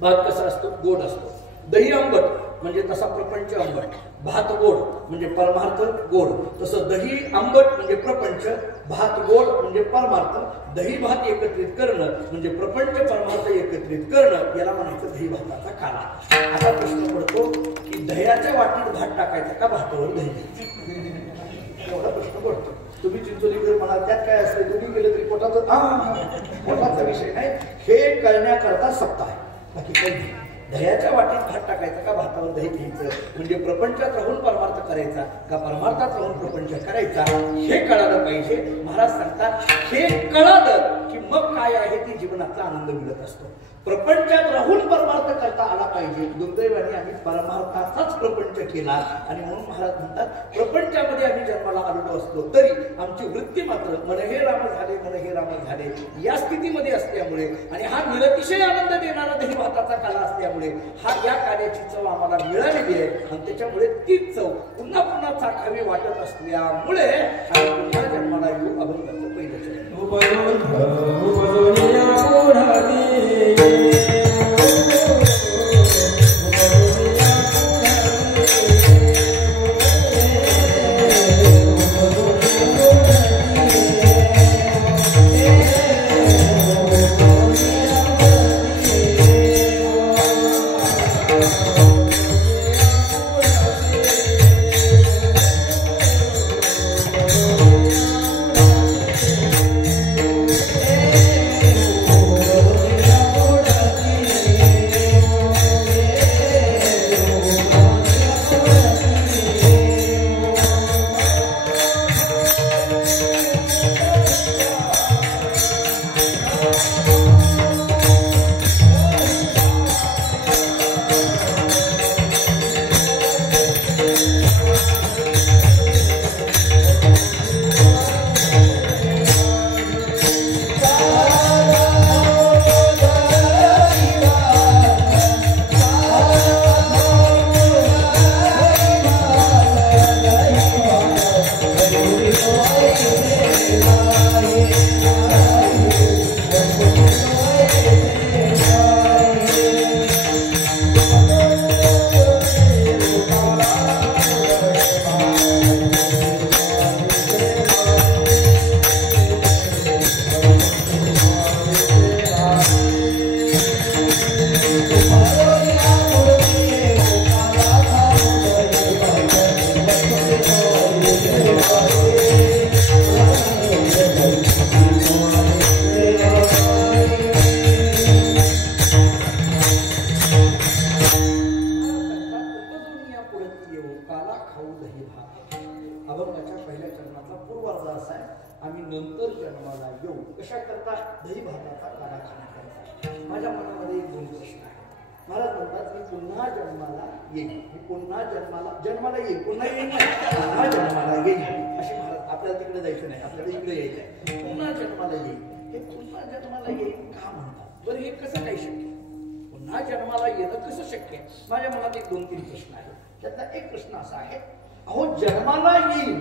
भात कसा असतो, गोड असतो. दही आंबट म्हणजे तसा प्रपंच आंबट, भात गोड म्हणजे परमार्थ गोड. तसं दही आंबट म्हणजे प्रपंच, भात गोड म्हणजे परमार्थ. दही भात एकत्रित करणं म्हणजे प्रपंच परमार्थ एकत्रित करणं, याला म्हणायचं दही भाताचा काला. आता प्रश्न पडतो की दह्याच्या वाटीत भात टाकायचा का भातावर दही, एवढा प्रश्न पडतो. तुम्ही चिंचोलीकर म्हणाल त्यात काय असते, दोन्ही गेलं तरी पोटाचा विषय नाही. हे कळण्याकरता सप्ताह आहे, बाकी काही नाही. दह्याच्या वाटीत भात टाकायचा का भातावर दही घ्यायचं म्हणजे प्रपंचात राहून परमार्थ करायचा का परमार्थात राहून प्रपंच करायचा हे कळालं पाहिजे. महाराज सांगतात हे कळालं की मग काय आहे ते जीवनाचा आनंद मिळत असतो. प्रपंचात राहून परमार्थ करता आला पाहिजे. दुर्दैवाने आम्ही परमार्थाचाच प्रपंच केला आणि म्हणून महाराज म्हणतात प्रपंचामध्ये आम्ही जन्माला आलेलो असलो तरी आमची वृत्ती मात्र मन हे राम झाले, मन हे राम झाले या स्थितीमध्ये असल्यामुळे आणि हा निरतिशय आनंद देणारा दही भाताचा काला असल्यामुळे हा या कार्याची चव आम्हाला मिळालेली आहे आणि त्याच्यामुळे तीच चव पुन्हा पुन्हा चाखावी वाटत असल्यामुळे पुन्हा जन्माला येऊ अभंगाचं पहिलं माझ्या मनात एक दोन तीन प्रश्न आहेत. त्यातला एक प्रश्न असा आहे, अहो जन्माला येईल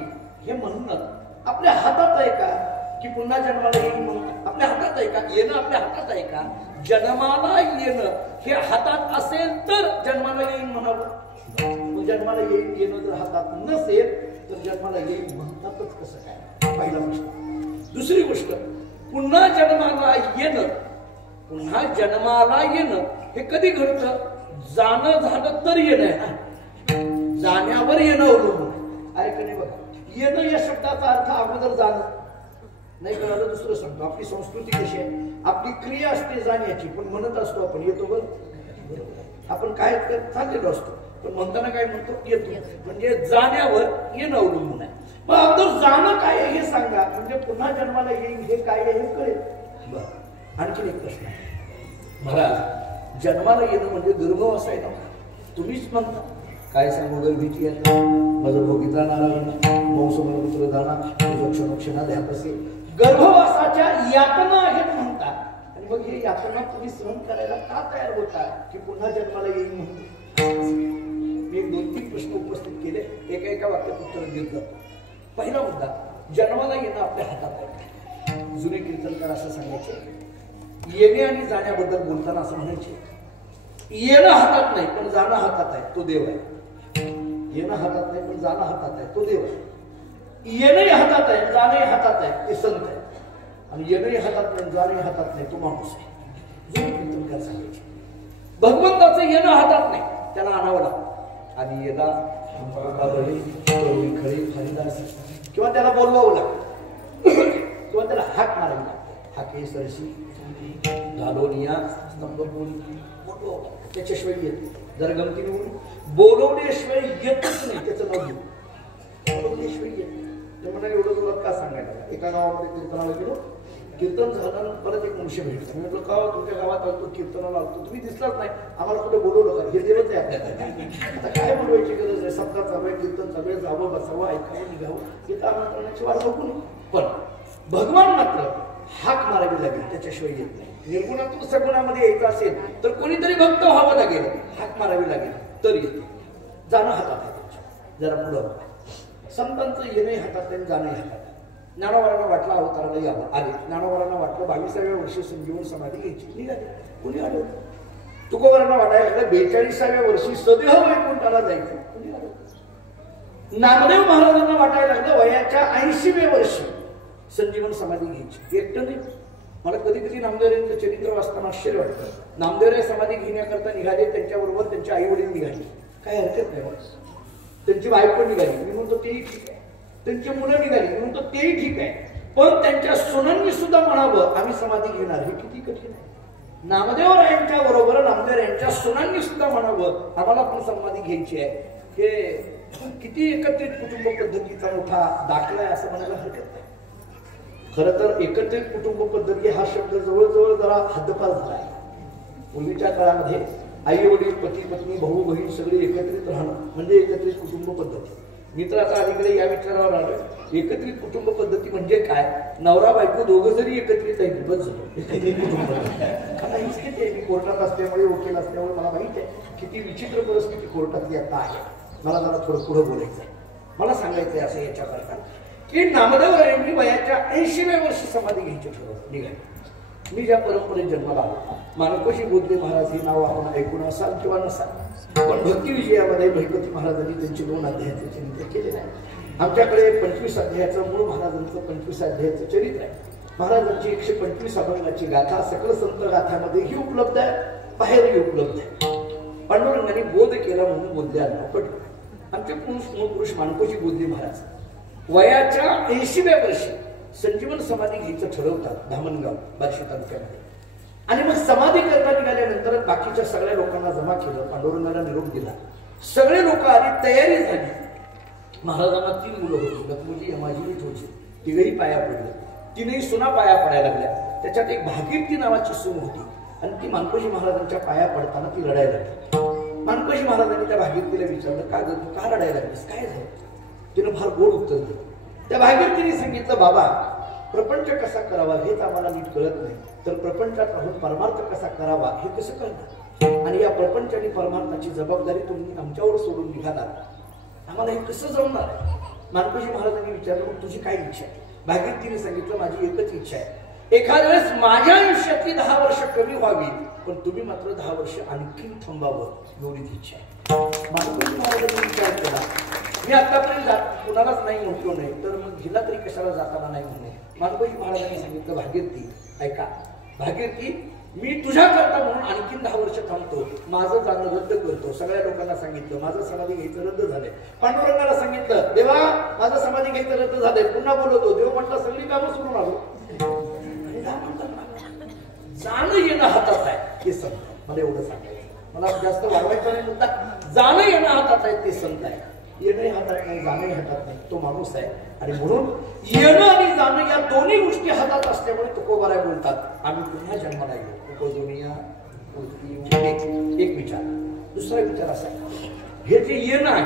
हे म्हणणं आपल्या हातात आहे का की पुन्हा जन्माला येईल म्हणून आपल्या हातात आहे का? येणं आपल्या हातात आहे का? जन्माला येणं हे हातात असेल तर जन्माला येईल म्हणावं. जन्माला येईल येणं जर हातात नसेल तर जन्माला येईल म्हणतातच कसं काय? पहिला प्रश्न. दुसरी गोष्ट, पुन्हा जन्माला येणं, पुन्हा जन्माला येणं हे कधी घडतं? जाणं झालं तर येणं आहे ना, जाण्यावर येणं अवलंबून आहे का नाही? बघा, येणं या शब्दाचा अर्थ अगोदर जाणं नाही कळालं. दुसरं सांगतो, आपली संस्कृती कशी आहे, आपली क्रिया असते जाण्याची पण म्हणत असतो आपण येतो. बरोबर, आपण काय चाललेलो असतो पण म्हणताना काय म्हणतो? येतो. म्हणजे जाण्यावर येणं अवलंबून आहे. मग अगोदर जाणं काय आहे हे सांगा, म्हणजे पुन्हा जन्माला येईल हे काय आहे हे कळेल. बरं, आणखीन एक प्रश्न आहे, महाराज जन्माला येणं म्हणजे गर्भवास आहे ना, तुम्हीच म्हणता. काय सांगू गर्भीची आहे माझं भोगितला नारायण मौसमपुत्र दाना क्षणोक्षणा ध्यापसे गर्भवासाच्या यातना आहेत म्हणतात. आणि मग हे यातना तुम्ही सहन करायला का तयार होता की पुन्हा जन्माला येईल म्हणून? मी 2-3 प्रश्न उपस्थित केले, एका वाक्यात उत्तर देत जातो. पहिला मुद्दा, जन्माला येणं आपल्या हातात आहे. जुने कीर्तनकार असं सांगायचे, येणे आणि जाण्याबद्दल बोलताना असं म्हणायचे, येणं हातात नाही पण जाणं हातात आहे, तो देव आहे. येणं हातात नाही पण जाणं हातात आहे, तो देव आहे. येणंही हातात आहे, जाणंही हातात आहे, ते संत आहे. आणि येणंही हातात नाही, जाणंही हातात नाही, तो माणूस आहे. जुने कीर्तनकार सांगायचे. भगवंताचं येणं हातात नाही, त्याला आणावं लागतं. आणि येणा खळे हरिदास किंवा त्याला बोलवावं लागतं किंवा त्याला हाक मारावी लागते. हाके सरशी घालोनिया स्तंभ बोलवावं लागतं, त्याच्याशिवाय येत. जर गमतीने म्हणून बोलवण्याशिवाय येतच नाही, त्याचं नाव घेऊ. बोलवण्याशिवाय येत नाही. मला एवढं जोरात का सांगायला, एका गावामध्ये कीर्तनाला गेलो, कीर्तन झालं परत एक मनुष्य भेटला. मी म्हटलं का तुमच्या गावात आलतो कीर्तनाला आलतो, तुम्ही दिसलाच नाही, आम्हाला कुठे बोलवलं का? हे देवच आहे आपल्याला. आता काय बोलवायची गरज आहे? सप्ताह चालू आहे, कीर्तन चालू आहे, जावं बसावं ऐकावं निघावं, हे तर आमंत्रणाची वाट बघू नये. पण भगवान मात्र हाक मारावी लागेल, त्याच्याशिवाय येत नाही. निर्गुणातून सगुणामध्ये यायचं असेल तर कोणीतरी भक्त व्हावं लागेल, हाक मारावी लागेल तर येते. जाणं हातात आहे. जरा पुढं संतांचं येणंही हातात आहे, जाणंही हातात. ज्ञानोबांना वाटलं अवताराला यावं, आले. ज्ञानोबांना वाटलं 22व्या वर्षी संजीवन समाधी घ्यायची, निघाली. कुणी आलं? तुकोबांना वाटायला लागलं 42व्या वर्षी सदैव वैकुंठाला जायचं, कुणी आलं? नामदेव महाराजांना वाटायला लागलं वयाच्या 80व्या वर्षी संजीवन समाधी घ्यायची. एकटं नाही. मला कधी कधी नामदेवरायांचं चरित्र वाचताना आश्चर्य वाटतं. नामदेवराय समाधी घेण्याकरता निघाले, त्यांच्याबरोबर त्यांचे आई वडील निघाले, काय हरकत नाही. त्यांची बायको निघाली, मी म्हणतो तेही ठीक आहे. त्यांची मुलं निघाली, मी म्हणतो तेही ठीक आहे. पण त्यांच्या सुनांनी सुद्धा म्हणावं आम्ही समाधी घेणार, हे किती कठीण आहे. नामदेवरायांच्या बरोबर नामदेवरायांच्या सुनांनी सुद्धा म्हणावं आम्हाला पण समाधी घ्यायची आहे, हे किती एकत्रित कुटुंब पद्धतीचा मोठा दाखला आहे असं म्हणायला हरकत नाही. खरं तर एकत्रित कुटुंब पद्धती हा शब्द जवळजवळ जरा हद्दपार झाला आहे. पूर्वीच्या काळामध्ये आई वडील पती पत्नी भाऊ बहीण सगळे एकत्रित राहणं म्हणजे एकत्रित कुटुंब पद्धती. मी तर आता अलीकडे या विचारावर आलोय, एकत्रित कुटुंब पद्धती म्हणजे काय? नवरा बायको दोघं जरी एकत्रित आहे बस झालं एकत्रित कुटुंब पद्धती. मी कोर्टात असल्यामुळे वकील असल्यामुळे मला माहित आहे किती विचित्र परिस्थिती कोर्टातली आता आहे. मला जरा थोडं पुढं बोलायचं आहे. मला सांगायचंय असं याच्याकरता की नामदेवरायांनी वयाच्या 80व्या वर्षी समाधी घ्यायची ठरवलं, निघाले. मी ज्या परंपरेत जन्माला आलो, मानकोशी बोधले महाराज हे नाव आपण ऐकून असाल किंवा नसाल, पण भक्ती विजयामध्ये भैपती महाराजांनी त्यांचे 2 अध्यायाचे चरित्र केलेले आहे. आमच्याकडे 25 अध्यायाचं मूळ महाराजांचं 25 अध्यायाचं चरित्र आहे. महाराजांची 125 अभंगाची गाथा सकल संत गाथामध्येही उपलब्ध आहे, बाहेरही उपलब्ध आहे. पांडुरंगाने बोध केला म्हणून बोधल्याला पडलं. आमचे पुरुष मानकोशी बोधले महाराज वयाच्या 80व्या वर्षी संजीवन समाधी घ्यायचं ठरवतात धामणगाव बार्शी तालुक्यामध्ये. आणि मग समाधी करता निघाल्यानंतर बाकीच्या सगळ्या लोकांना जमा केलं, पांडुरंगाला निरोप दिला. सगळे लोक आली, तयारी झाली. महाराजांना 3 मुलं होती, लक्ष्मीची यमाजी ठोची, तिघही पाया पडले. 3ही सुना पाया पडायला लागल्या. त्याच्यात एक भागीरथी नावाची सून होती आणि ती मानकोशी महाराजांच्या पाया पडताना ती रडायला लागली. मानकोशी महाराजांनी त्या भागीरथीला विचारलं, का ग तू का रडायला लागलीस, काय झालं? तिनं फार गोड उत्तर दिलं. त्या भागीरथीने सांगितलं, बाबा प्रपंच कसा करावा हेच आम्हाला नीट कळत नाही, तर प्रपंचात राहून परमार्थ कसा करावा हे कसं कळणार? आणि या प्रपंच आणि परमार्थाची जबाबदारी तुम्ही आमच्यावर सोडून निघाला, आम्हाला हे कसं जमणार आहे? मानकोजी महाराजांनी विचारलं, मग तुझी काय इच्छा आहे? भागीरथीने सांगितलं, माझी एकच इच्छा आहे, एखाद्या वेळेस माझ्या आयुष्यातली 10 वर्ष कमी व्हावी, पण तुम्ही मात्र 10 वर्ष आणखी थांबावं, एवढीच इच्छा आहे. मानकोजी महाराजांनी विचार केला, मी आतापर्यंत कुणालाच नाही म्हटलो नाही, तर मग हिला तरी कशाला जाताना नाही म्हणे. मानकोजी महाराजांनी सांगितलं, भागीरथी ऐका, भागीरथी मी तुझ्या करता म्हणून आणखीन 10 वर्ष थांबतो, माझं जाणं रद्द करतो. सगळ्या लोकांना सांगितलं माझं समाधी घ्यायचं रद्द झालंय. पांडुरंगाला सांगितलं, देवा माझं समाधी घ्यायचं रद्द झालंय, पुन्हा बोलवतो. देव म्हटलं सगळी कामं सोडून आलो. जाणं येणं हातात आहे हे संत. मला एवढं सांगायचं, मला जास्त वाढवायचं नाही मुद्दा. जाणं येणं हातात आहे ते संत आहे. येणंही हातात नाही, जाणंही हातात नाही, तो माणूस आहे. आणि म्हणून येणं आणि जाणं या दोन्ही गोष्टी हातात असल्यामुळे तुकोबाराय बोलतात, आम्ही पुन्हा जन्माला येऊ. तुकोजोनिया एक विचार. दुसरा विचार असा आहे, हे जे येणं आहे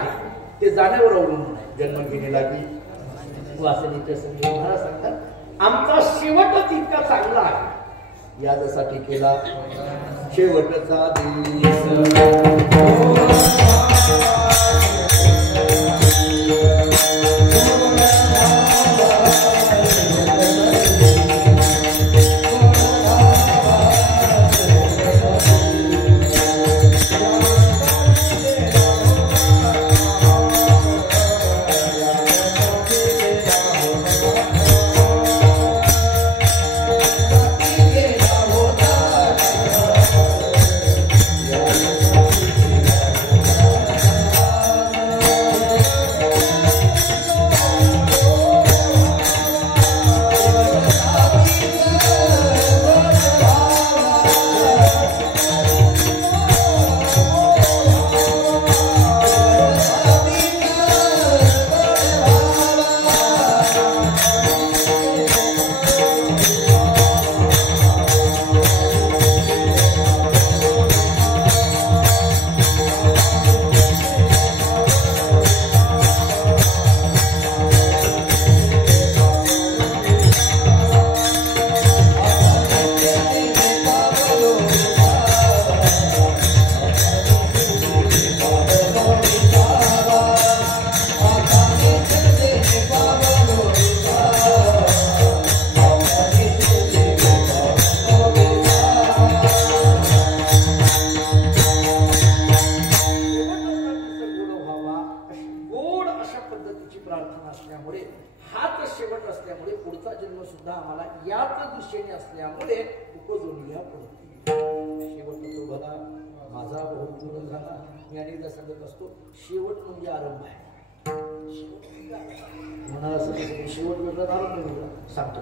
ते जाण्यावर अवलंबून आहे. जन्म घेण्याला की वासनेच्या संधी महाराज सांगतात आमचा शेवटच इतका चांगला आहे यासाठी केला शेवटचा दिवस. शेवट म्हणजे आरंभ आहे. म्हणाला शेवट वेगळा आरंभ वेगळा सांगतो.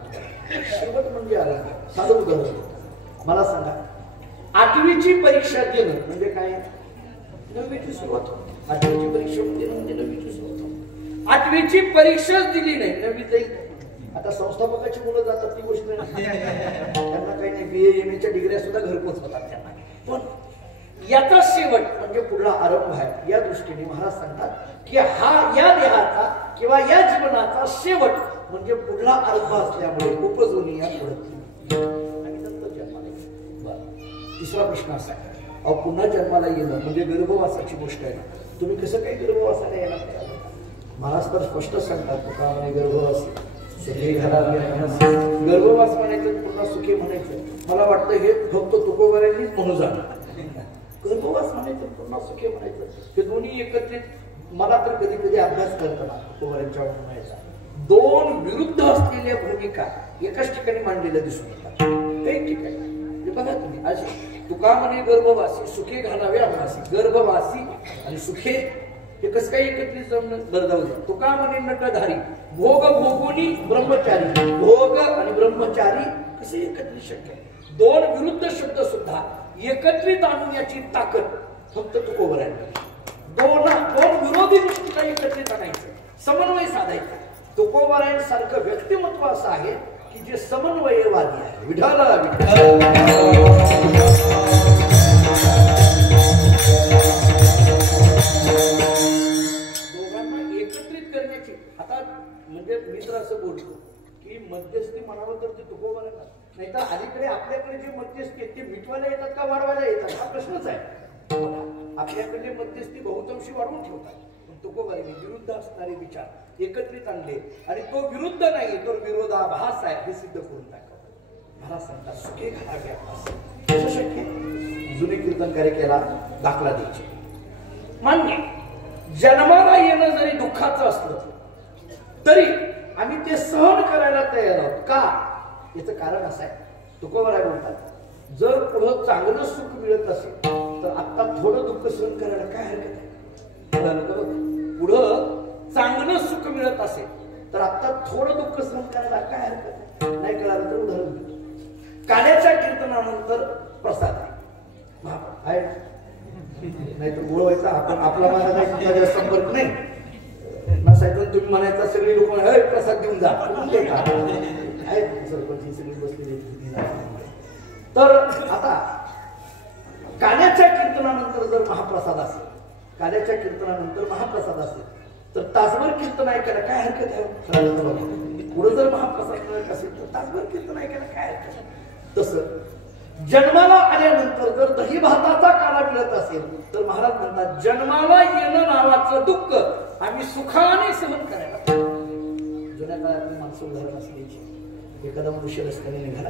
शेवट म्हणजे आरंभ. साधं उदाहरण मला सांगा, 8वीची परीक्षा देणं म्हणजे काय? 9वीची सुरुवात. 8वीची परीक्षा म्हणजे 9वीची सुरुवात. 8वीची परीक्षाच दिली नाही 9वी जाईल. आता संस्थापकाची मुलं जातात ती गोष्ट नाही. त्यांना काही नाही, BA MA च्या डिग्र्या सुद्धा घरपोच होतात त्यांना. पण याचा शेवट म्हणजे पुढला आरंभ आहे. या दृष्टीने महाराज सांगतात की हा या देहाचा किंवा या जीवनाचा शेवट म्हणजे पुढला आरंभ असल्यामुळे उपजून या पुढे आणि नंतर जन्माला येईल. तिसरा प्रश्न असा आहे, अहो पुन्हा जन्माला येणं म्हणजे गर्भवासाची गोष्ट आहे ना. तुम्ही कसं काही गर्भवासाला यायला तयार? महाराज तर स्पष्ट सांगतात तुका म्हणे गर्भवास सुखी घराला गर्भवास म्हणायचं पुन्हा सुखी म्हणायचं. मला वाटतं हे फक्त तुकोबऱ्यांनीच म्हणून जाणार. गर्भवास म्हणायचं पुन्हा सुखी म्हणायचं हे दोन्ही एकत्रित मला तर कधी कधी अभ्यास करताना तुकोबऱ्यांच्या म्हणायचा दोन विरुद्ध असलेल्या भूमिका एकाच ठिकाणी मांडलेल्या दिसून येतात. काही ठिकाणी बघा तुम्ही अशी तुका म्हणे गर्भवासी सुखे घालावे आम्हासी. गर्भवासी आणि सुखे हे कसं काही एकत्रित जमणं बरदावलं. तुका म्हणे नटधारी भोग भोगुनी ब्रह्मचारी. भोग आणि ब्रह्मचारी कसे एकत्रित शक्य? दोन विरुद्ध शब्द सुद्धा एकत्रित आणण्याची ताकद फक्त तुकोबऱ्यांनी. दोन विरोधी गोष्टीला एकत्रित आणायचं, समन्वय साधायचा. तुकोबऱ्यांसारखं व्यक्तिमत्व असं आहे की जे समन्वयवादी आहे. विठाला दोघांना एकत्रित करण्याची. आता म्हणजे मित्र असं बोलतो की मध्यस्थी म्हणावं तर ते तुकोबऱ्यांना नाही तर अलीकडे आपल्याकडे जे मध्यस्थी आहेत ते मिटवायला येतात का वाढवायला येतात हा प्रश्नच आहे. आपल्याकडे मध्यस्थी बहुतांशी वाढवून ठेवतात. पण तुकोबऱ्यांनी विरुद्ध असणारे विचार एकत्रित आणले आणि तो विरुद्ध नाही तो विरोधाभास आहे हे सिद्ध करून टाकतात. मला सांगता सुखे घालावे कसं शक्य? जुने कीर्तनकार्य केला दाखला द्यायचे. मान्य जन्माला येणं जरी दुःखाचं असलं तरी आम्ही ते सहन करायला तयार आहोत. का? याचं कारण असं आहे, तुकोबराय बोलतात जर पुढं चांगलं सुख मिळत असेल तर आता थोडं दुःख सहन करायला काय हरकत आहे? पुढं चांगलं सुख मिळत असेल तर आता थोडं दुःख सहन करायला काय हरकत आहे? नाही कळालं तर उदाहरण देतो. काल्याच्या कीर्तनानंतर प्रसाद आहे नाही तर बोलवायचा आपण आपला माझा संपर्क नाही नसायचं. तुम्ही म्हणायचा सगळी लोक प्रसाद देऊन जा सरपंच सगळी बसलेली. तर आता जर महाप्रसाद असेल, काल्याच्या कीर्तनानंतर महाप्रसाद असेल तर तासभर कीर्तन ऐकायला काय हरकत आहे? पुढे जर महाप्रसाद मिळत असेल तर तासभर कीर्तन ऐकायला काय हरकत आहे? तसं जन्माला आल्यानंतर जर दही भाताचा काला मिळत असेल तर महाराज म्हणतात जन्माला येणं नावाचं दुःख आम्ही सुखाने सहन करायला. जुन्या काळातली माणसं उदाहरण असल्याची, एखादा मनुष्य रस्त्याने निघाला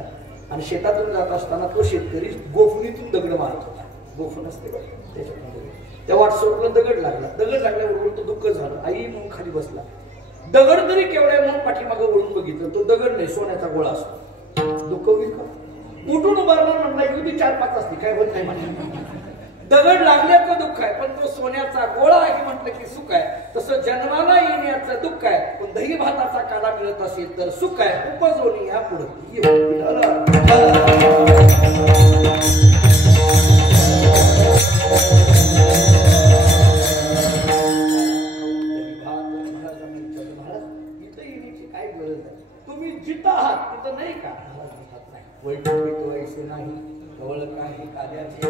आणि शेतातून जात असताना तो शेतकरी गोफणीतून दगड मारत होता. गोफण असते त्याच्यामध्ये त्या वाटसोडला दगड लागल्याबरोबर तो दुःख झालं. आई म्हणून खाली बसला. दगड तरी केवढ्या म्हणून पाठीमागं वळून बघितलं, तो दगड नाही, सोन्याचा गोळा असतो. दुःख विक उठून उभारणार म्हणला युद्धी 4-5 असते, काय होत नाही म्हणा. दगड लागल्याचं दुःख आहे पण तो सोन्याचा गोळा आहे म्हटलं की सुख आहे. तसं जन्माला येण्याचं दुःख आहे पण दही भाताचा काला मिळत असेल तर सुख आहे. उपजोनी या पुढे काय गरज आहे? तुम्ही जिथं आहात तिथं नाही का? वैकुंठ ऐसे नाही कवळ काही काल्याचे.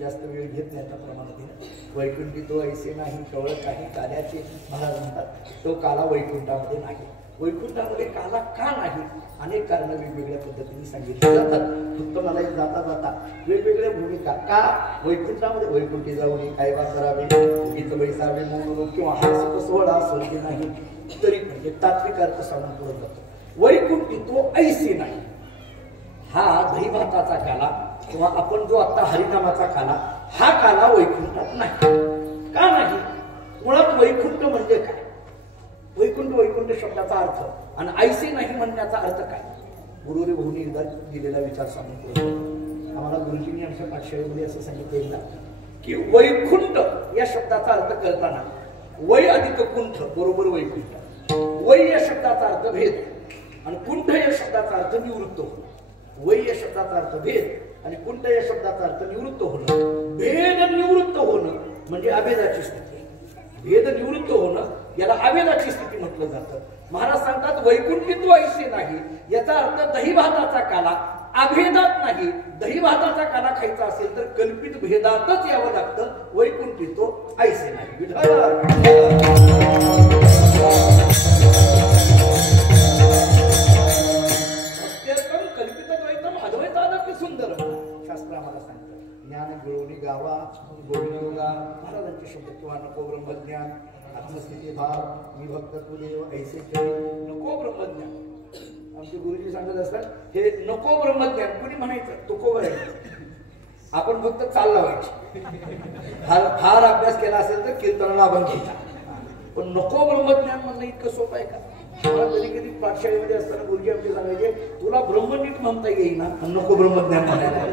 जास्त वेळ घेत नाही त्या प्रमाणात. वैकुंठी तो ऐसे नाही कवळ काही काल्याचे. महाराज म्हणतात तो काला वैकुंठामध्ये नाही. वैकुंठामध्ये काला का नाही? अनेक कारण वेगवेगळ्या पद्धतीने सांगितली जातात. फक्त मला जाता जाता वेगवेगळ्या भूमिका का वैकुंठामध्ये वैकुंठी जाऊन काय बा करावे, गीत बैसावे म्हणून किंवा हा सोहळा स्वर्ग नाही तरी म्हणजे तात्विक अर्थ सांगून पुढे जातो. वैकुंठी तो ऐसे नाही हा दही भाताचा काला किंवा आपण जो आता हरिनामाचा काला हा काला वैकुंठात नाही. का नाही? मुळात वैकुंठ म्हणजे काय? वैकुंठ शब्दाचा अर्थ आणि ऐसे नाही म्हणण्याचा अर्थ काय? गुरुरे भाऊनी एकदा दिलेला विचार सांगून आम्हाला गुरुजींनी आमच्या पाठशाळेमध्ये असं सांगितलेलं की वैकुंठ या शब्दाचा अर्थ करताना वै अधिक कुंठ बरोबर वैकुंठ. वै या शब्दाचा अर्थ भेद आणि कुंठ या शब्दाचा अर्थ निवृत्त होणं. वै या शब्दाचा अर्थ भेद आणि कुंठ या शब्दाचा अर्थ निवृत्त होणं. भेद निवृत्त होणं म्हणजे अभेदाची स्थिती. भेद निवृत्त होणं याला अभेदाची स्थिती म्हटलं जातं. महाराज सांगतात वैकुंठित्व ऐसे नाही याचा अर्थ दही भाताचा काला अभेदात नाही. दही भाताचा काला खायचा असेल तर कल्पित भेदातच यावं लागतं. वैकुंठित्व ऐसे नाही. सुंदर शास्त्र आम्हाला सांगतं. ज्ञान गिळवणी गावा गोविंदोगा महाराजांचे शब्द किंवा नको ब्रह्मज्ञान आत्मस्थिती भाव मी भक्त तुदेव ऐसे केले नको ब्रह्मज्ञान. आमचे गुरुजी सांगत असतात हे नको ब्रह्मज्ञान कुणी म्हणायचं तुकोबर आहे. आपण फक्त चाल लावायची. फार अभ्यास केला असेल तर कीर्तनाला आपण घ्यायचा. पण नको ब्रह्मज्ञान म्हणणं इतकं सोपं आहे का? मला कधी कधी पाठशाळेमध्ये असताना गुरुजी आमचे सांगायचे तुला ब्रह्मनीट म्हणता येईना नको ब्रह्मज्ञान म्हणायला.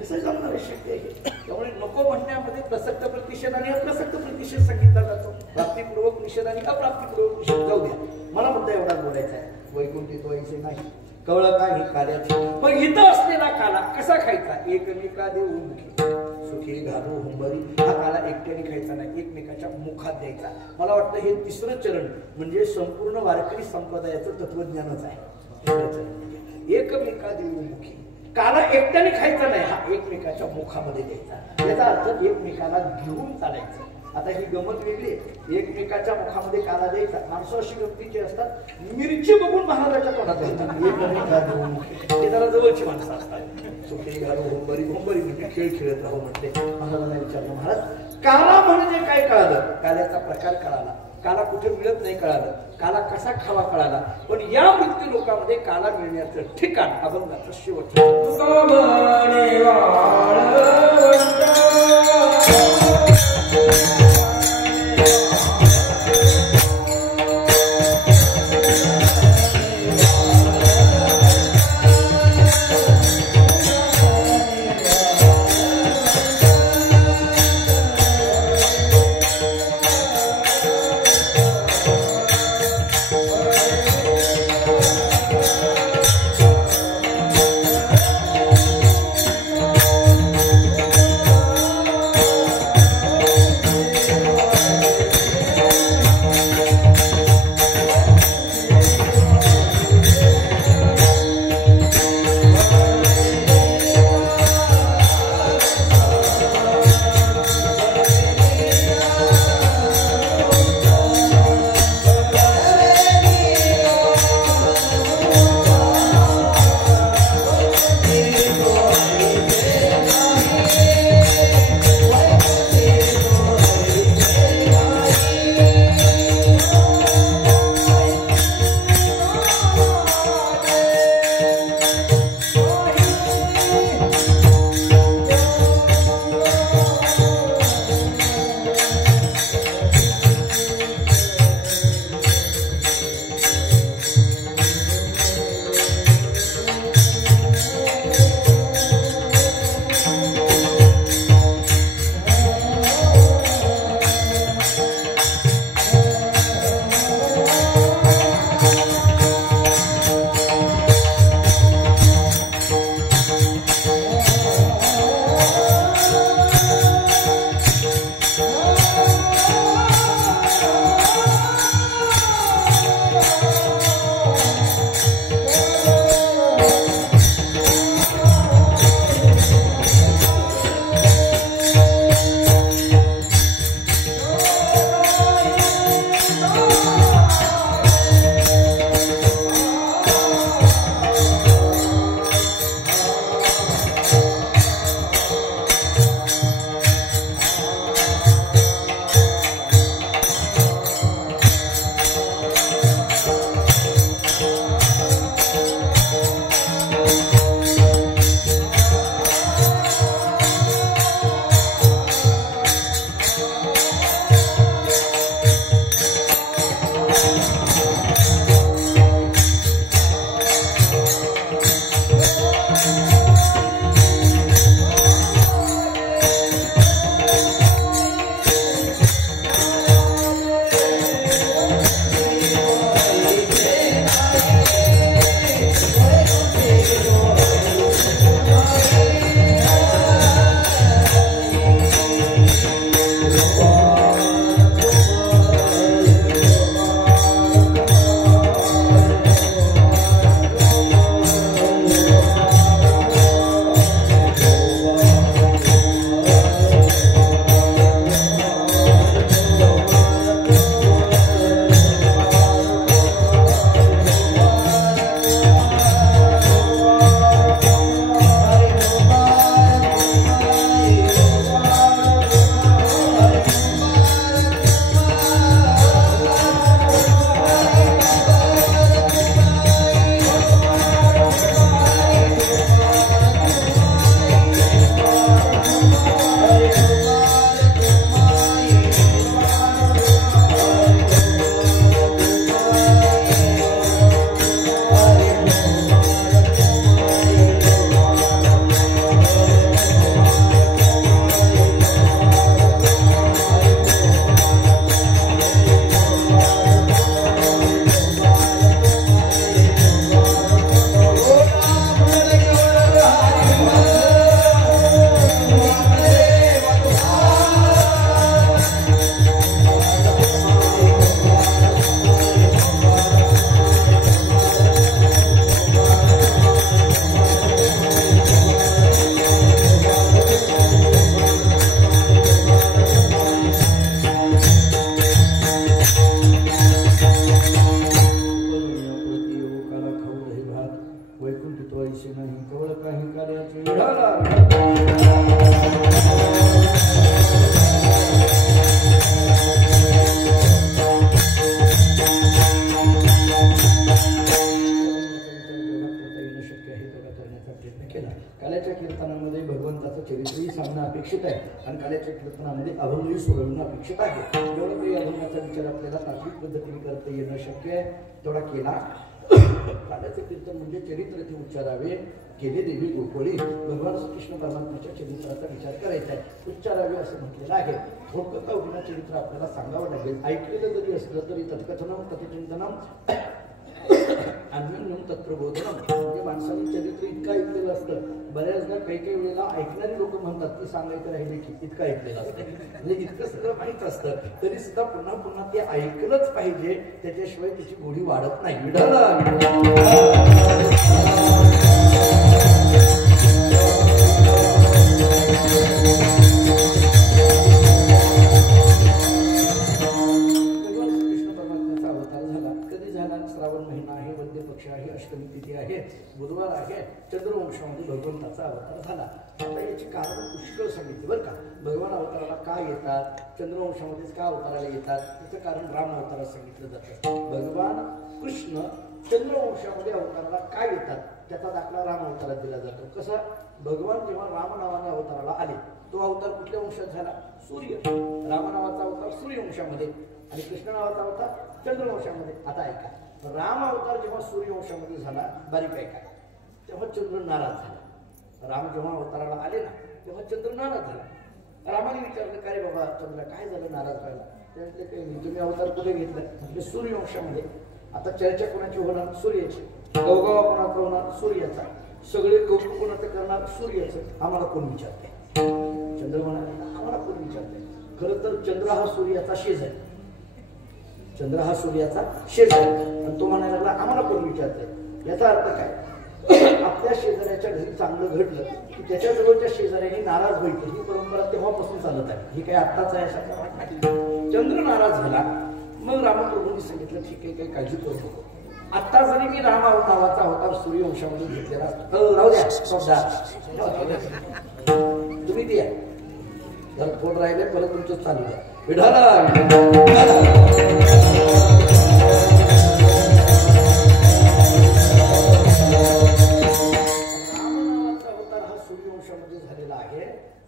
कसं जमणार शक्य आहे? त्यामुळे नको म्हणण्यामध्ये प्रसक्त प्रतिषेध आणि अप्रसक्त प्रतिषेध सांगितला जातो. प्राप्तीपूर्वक निषेध आणि अप्राप्तीपूर्वक निषेध. जाऊ द्या, मला मुद्दा एवढाच बोलायचा आहे. वैकुंठित्व ऐसे नाही कवळ काही कार्याचे. पण इथं असलेला काला कसा खायचा? एकमेका देऊ मुखी सुखी घालू हुंबरी. हा काला एकट्याने खायचा नाही, एकमेकाच्या मुखात द्यायचा. मला वाटतं हे तिसरं चरण म्हणजे संपूर्ण वारकरी संप्रदायाचं तत्वज्ञानच आहे. एकमेका देऊ मुखी. काला एकट्याने खायचा नाही, हा एकमेकाच्या मुखामध्ये द्यायचा. याचा अर्थ एकमेकाला घेऊन चालायचं. आता ही गमत वेगळी आहे. एकमेकाच्या मुखामध्ये काला द्यायचा. माणसं अशी गमतीची असतात, मिरची बघून महाराजाच्या तोंडात द्यायचा. हे जरा जवळची माणसं असतात. सुखी घालू होंबरी. होंबरी म्हणजे खेळ खेळत राहू म्हणते. महाराजांना विचारलं महाराज काला म्हणजे काय कळालं? काल्याचा प्रकार कळाला. काला कुठे मिळत नाही कळालं. काला कसा खावा कळाला. पण या मृत्यू लोकांमध्ये काला मिळण्याचं ठिकाण अभंगाचं शेवट. सांगणं अपेक्षित आहे आणि काल्याच्या कीर्तनामध्ये अभंगही सोडवणं अपेक्षित आहे. जेवढं काही अभंगाचा विचार आपल्याला तात्विक पद्धतीने करता येणं शक्य आहे तेवढा केला. काल्याचे कीर्तन म्हणजे चरित्र ते उच्चारावे, केले देवी गोकुळी, भगवान श्रीकृष्ण परमात्म्याच्या चरित्राचा विचार करायचा आहे, उच्चारावे असं म्हटलेलं आहे. थोडकं का होईना चरित्र आपल्याला सांगावं लागेल. ऐकलेलं जरी असलं तरी तत्कथनम तत्चिंतनम अन्योन्यम तत्प्रबोधनम. म्हणजे माणसाने चरित्र इतकं ऐकलेलं असतं. बऱ्याचदा काही काही वेळेला ऐकणारी लोक म्हणतात की सांगायचं राहिले की इतकं ऐकलेलं असतं, म्हणजे इतकं सगळं माहीत असतं तरी सुद्धा पुन्हा पुन्हा ते ऐकलंच पाहिजे, त्याच्याशिवाय त्याची गोडी वाढत नाही. अष्टमी तिथी आहे, बुधवार आहे, चंद्रवंशामध्ये भगवंताचा अवतार झाला. आता याची कारण पुष्कळ सांगितली बरं का. भगवान अवताराला का येतात, चंद्रवंशामध्येच का अवताराला येतात, त्याचं कारण राम अवतारात सांगितलं जातं. भगवान कृष्ण चंद्रवंशामध्ये अवताराला का येतात त्याचा दाखला राम अवतारात दिला जातो. कसा? भगवान जेव्हा राम नावाने अवताराला आले, तो अवतार कुठल्या वंशात झाला? सूर्य. राम नावाचा अवतार सूर्यवंशामध्ये आणि कृष्ण नावाचा अवतार चंद्रवंशामध्ये. आता ऐका, राम अवतार जेव्हा सूर्यवंशामध्ये झाला, बारीक ऐका, तेव्हा चंद्र नाराज झाला. राम जेव्हा अवताराला आले ना तेव्हा चंद्र नाराज झाला. रामाने विचारलं, काय रे बाबा चंद्र, काय झालं नाराज व्हायला? त्यातले काही नाही, तुम्ही अवतार कुठे घेतला? म्हणजे सूर्यवंशामध्ये. आता चर्चा कोणाची होणार? सूर्याची. गवगावा कोणाचा होणार? सूर्याचा. सगळे कौतुक कोणाचं करणार? सूर्याचं. आम्हाला कोण विचारते? चंद्र म्हणाले, आम्हाला कोण विचारते? खरं तर चंद्र हा सूर्याचा शेज आहे. चंद्र हा सूर्याचा शेज आहे आणि तो म्हणायला लागला, आम्हाला कोण विचारते? याचा अर्थ काय? आपल्या शेजाऱ्याच्या घरी चांगलं घडलं की त्याच्या जवळच्या शेजाऱ्याने नाराज व्हायचं, ही परंपरा तेव्हापासून चालत आहे. ही काही आत्ताच आहे अशा नाही. चंद्र नाराज झाला, मग रामप्रभूंनी सांगितलं, ठीक आहे, काही काळजी करू नको. आता जरी मी राम नावाचा अवतार सूर्यवंशामध्ये घेतलेला असतो, राहू द्या तुम्ही द्या, जर फोन राहिले परत तुमचं चालू द्या. विढाला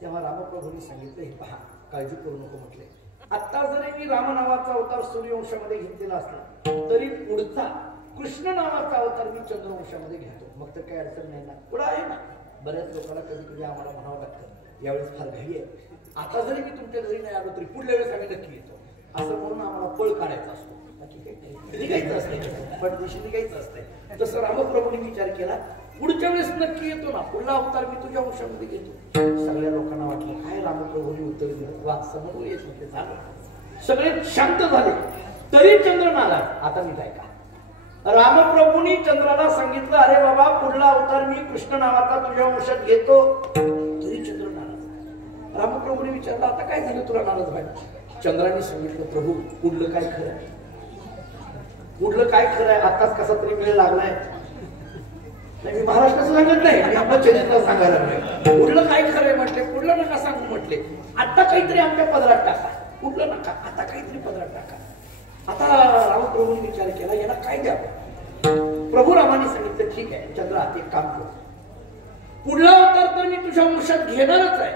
तेव्हा रामप्रभूंनी सांगितलं, हे पहा, काळजी करू नको म्हटले. आता जरी मी राम नावाचा अवतार सूर्यवंशामध्ये घेतलेला असला तरी पुढचा कृष्ण नावाचा अवतार मी चंद्रवंशामध्ये घेतो. मग तर काही अडचण नाही ना, पुढं आहे ना. बऱ्याच लोकांना कधी कधी आम्हाला म्हणावं लागतं, यावेळेस फार घाई आहे, आता जरी मी तुमच्या घरी नाही आलो तरी पुढल्या वेळेस आम्ही नक्की येतो, असं म्हणून आम्हाला पळ काढायचा असतो. निघायचं असतंय, पण दिवशी निघायचं असतंय. तसं रामप्रभूंनी विचार केला, पुढच्या वेळेस नक्की येतो ना, पुढला अवतार मी तुझ्या वंशामध्ये घेतो. सगळ्या लोकांना वाटलं, काय रामप्रभूंनी उत्तर दिलं, वा समोर येत होते. झालं, सगळे शांत झाले, तरी चंद्र नाराज. आता मी काय का, रामप्रभूंनी चंद्राला सांगितलं, अरे बाबा पुढला अवतार मी कृष्ण नावाचा तुझ्या वंशात घेतो, तरी चंद्र नाराज. रामप्रभूंनी विचारलं, आता काय झालं तुला नाराज व्हायला? चंद्राने सांगितलं, प्रभू पुढलं काय खरं आहे? पुढलं काय खरं आहे? आताच कसा तरी वेळ लागलाय. मी महाराष्ट्राचं सांगत नाही आणि आपलं चरित्र सांगायला लागले. पुढलं काय खरंय म्हटले, पुढलं नका सांगू म्हटले. आता काहीतरी आमच्या पदरात टाका, पुढलं नका, आता काहीतरी पदरात टाका. आता रामप्रभूंनी विचार केला, याला काय द्यावं? प्रभू रामाने सांगितलं, ठीक आहे चंद्रा, एक काम कर, पुढला अवतार तर मी तुझ्या वंशात घेणारच आहे,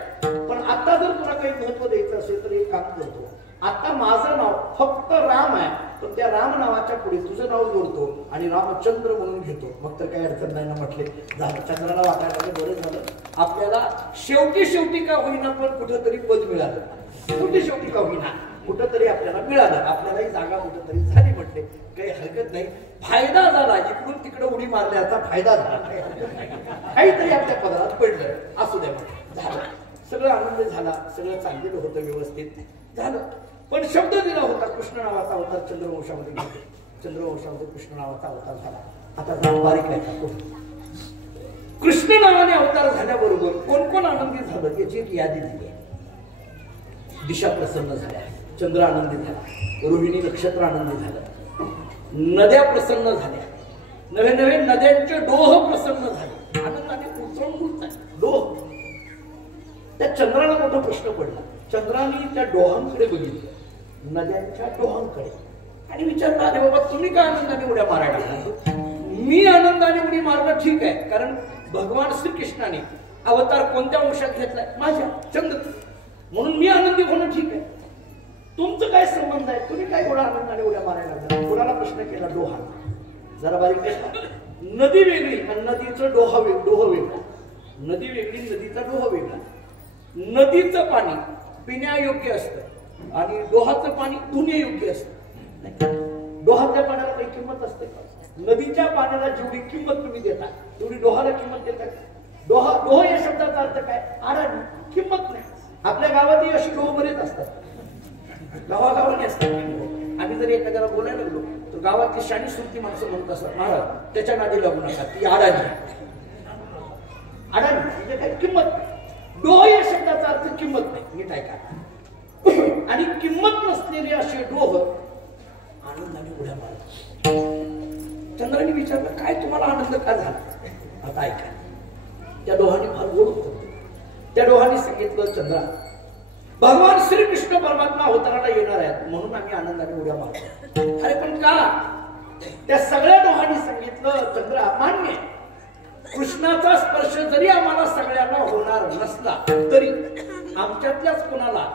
पण आता जर तुला काही महत्व द्यायचं असेल तर एक काम करतो, आता माझं नाव फक्त राम आहे, पण त्या राम नावाच्या पुढे तुझं नाव जोडतो आणि रामचंद्र म्हणून घेतो. मग तर काही अडचण नाही ना म्हटले. झालं, चंद्राला वाटायला बरं झालं. आपल्याला शेवटी का होईना पण कुठंतरी पद मिळालं, शेवटी का होईना कुठंतरी आपल्याला मिळालं, आपल्यालाही जागा कुठंतरी झाली म्हटले. काही हरकत नाही, फायदा झाला, इकडून तिकडे उडी मारल्याचा फायदा झाला, काहीतरी आपल्या पदरात पडलं, असू द्या म्हटलं. झालं, सगळं आनंद झाला, सगळं चाललेलं होतं, व्यवस्थित झालं. पण शब्द दिला होता, कृष्ण नावाचा अवतार चंद्रवंशामध्ये घेतो, चंद्रवंशामध्ये कृष्ण नावाचा अवतार झाला. आता बारीक आहे, कृष्ण नावाने अवतार झाल्याबरोबर कोण कोण आनंदित झालं याची एक यादी दिली आहे. दिशा प्रसन्न झाल्या, चंद्र आनंदित झाला, रोहिणी नक्षत्र आनंदित झालं, नद्या प्रसन्न झाल्या, नवे नवे नद्यांचे डोह प्रसन्न झाले, आनंदाने उचळून डोह. त्या चंद्राला मोठा प्रश्न पडला. चंद्राने त्या डोहांकडे बघितलं, नद्यांच्या डोहांकडे, आणि विचारलं, अरे बाबा तुम्ही काय आनंदाने उड्या मारायला? मी आनंदाने उडी मारणं ठीक आहे, कारण भगवान श्रीकृष्णाने अवतार कोणत्या वंशात घेतलाय? माझ्या चंद्र. म्हणून मी आनंदी होणं ठीक आहे. तुमचं काय संबंध आहे? तुम्ही काय एवढा आनंदाने उड्या मारायला लागला? कोणाला प्रश्न केला? डोहा. जरा बारीक केला. नदी वेगळी आणि नदीचं डोह वेगळा. नदी वेगळी, नदीचा डोह वेगळा. नदीचं पाणी पिण्यायोग्य असतं आणि डोहाचं पाणी धुण्यायोग्य असतं. डोहाच्या पाण्याला काही किंमत असते का? नदीच्या पाण्याला जेवढी किंमत तुम्ही देता तेवढी डोहाला किंमत देता. डोह या शब्दाचा अर्थ काय? आडाणी, किंमत नाही. आपल्या गावातही अशी डोह बरेच असतात, गावागावाने असतात. आम्ही जरी एखाद्याला बोलायला लागलो तर गावातली शाणी सुरती माणसं म्हणत असतात, महाराज त्याच्या नादी लागू नका, ती आडाणी. आडाणी म्हणजे काय? किंमत नाही. डोह या शब्दाचा अर्थ किंमत नाही. नीट ऐका. आणि किंमत नसलेले असे डोह आनंदाने उड्या मारतात. चंद्राने विचारलं, काय तुम्हाला आनंद का झाला? आता ऐका. त्या डोहाने फार गोड उत्तर दिलं. त्या डोहाने सांगितलं, चंद्रा, भगवान श्रीकृष्ण परमात्मा अवताराला येणार आहेत म्हणून आम्ही आनंदाने उड्या मारतो. अरे पण का? त्या सगळ्या डोहाने सांगितलं, चंद्रा, मान्य कृष्णाचा स्पर्श जरी आम्हाला सगळ्यांना होणार नसला तरी आमच्यातल्याच कोणाला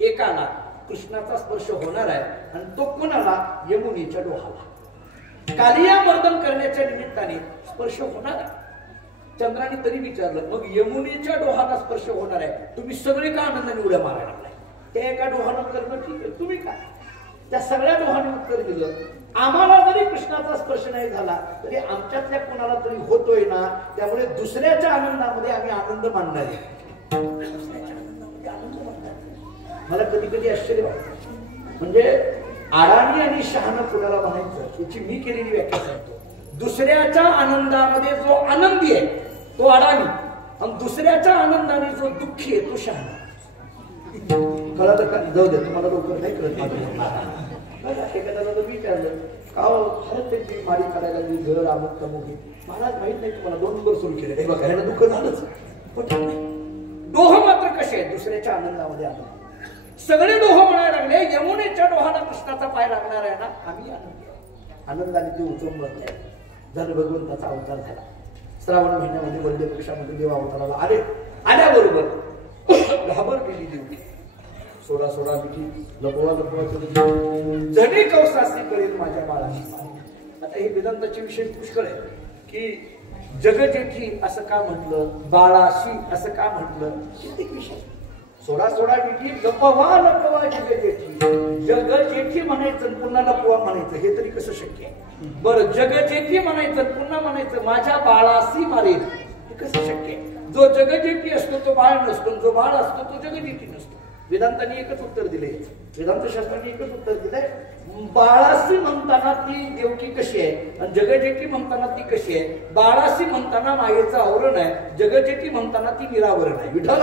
एकाला कृष्णाचा स्पर्श होणार आहे. आणि तो कोणाला? यमुनेच्या डोहाला. कालिया मर्दन करण्याच्या निमित्ताने स्पर्श होणार आहे. चंद्राने तरी विचारलं, मग यमुनेच्या डोहाला स्पर्श होणार आहे, तुम्ही सगळे का आनंदाने उड्या मारायला लागलाय? त्या एका डोहानं करणं ठीक आहे, तुम्ही काय? त्या सगळ्या डोहाने उत्तर दिलं, आम्हाला जरी कृष्णाचा स्पर्श नाही झाला तरी आमच्यातल्या कोणाला तरी होतोय ना, त्यामुळे दुसऱ्याच्या आनंदामध्ये आम्ही आनंद मानणार आहे. दुसऱ्याच्या आनंदामध्ये आनंद मानणार. मला कधी कधी आश्चर्य वाटतं, म्हणजे आडाणी आणि शहाणं कुणाला म्हणायचं याची मी केलेली व्याख्या सांगतो. दुसऱ्याच्या आनंदामध्ये जो आनंदी आहे तो अडाणी आणि दुसऱ्याच्या आनंदाने जो दुःखी आहे तो शहाणा. कळलं का? जाऊ दे, तुम्हाला लवकर नाही कळत. एखाद्याला जर विचारलं का खरंच त्यांची माडी काढायला लागली, घर आमक तमुक, महाराज माहित नाही तुम्हाला 2 नंबर सुरू केले, बघा ह्याला दुःख झालंच. डोह मात्र कसे आहे? दुसऱ्याच्या आनंदामध्ये आनंद. सगळे डोह म्हणायला लागले, यमुनेच्या डोहाला कृष्णाचा पाय लागणार आहे ना, आम्ही आनंदाने ते उचंबत आहे. झालं, भगवंताचा अवतार झाला. श्रावण महिन्यामध्ये वल्लभकृष्णामध्ये देव अवताराला आले. आल्याबरोबर घाबरलेली देवकी, सोडा सोडा मिठी, लपवा लपवा जणी कौसासी कळेल माझ्या बाळाची. आता हे वेदांताचे विषय पुष्कळ आहे की जगजेठी असं का म्हटलं, बाळाशी असं का म्हटलं, कित्येक विषय. सोडा सोडा मिठी, लपवा लपवा जगजेठी. जगजेठी म्हणायचं पुन्हा लपवा म्हणायचं, हे तरी कसं शक्य आहे? बरं, जगजेठी म्हणायचं पुन्हा म्हणायचं माझ्या बाळाशी मारेल, हे कसं शक्य आहे? जो जगजेठी असतो तो बाळ नसतो, जो बाळ असतो तो जगजेठी नसतो. वेदांतांनी एकच उत्तर दिले, वेदांत शास्त्राने एकच उत्तर दिलंय. बाळाशी म्हणताना ती देवकी कशी आहे आणि जगजेठी म्हणताना ती कशी आहे? बाळाशी म्हणताना मायेचं आवरण आहे, जगजेठी म्हणताना ती निरावरण आहे. विठ्ठल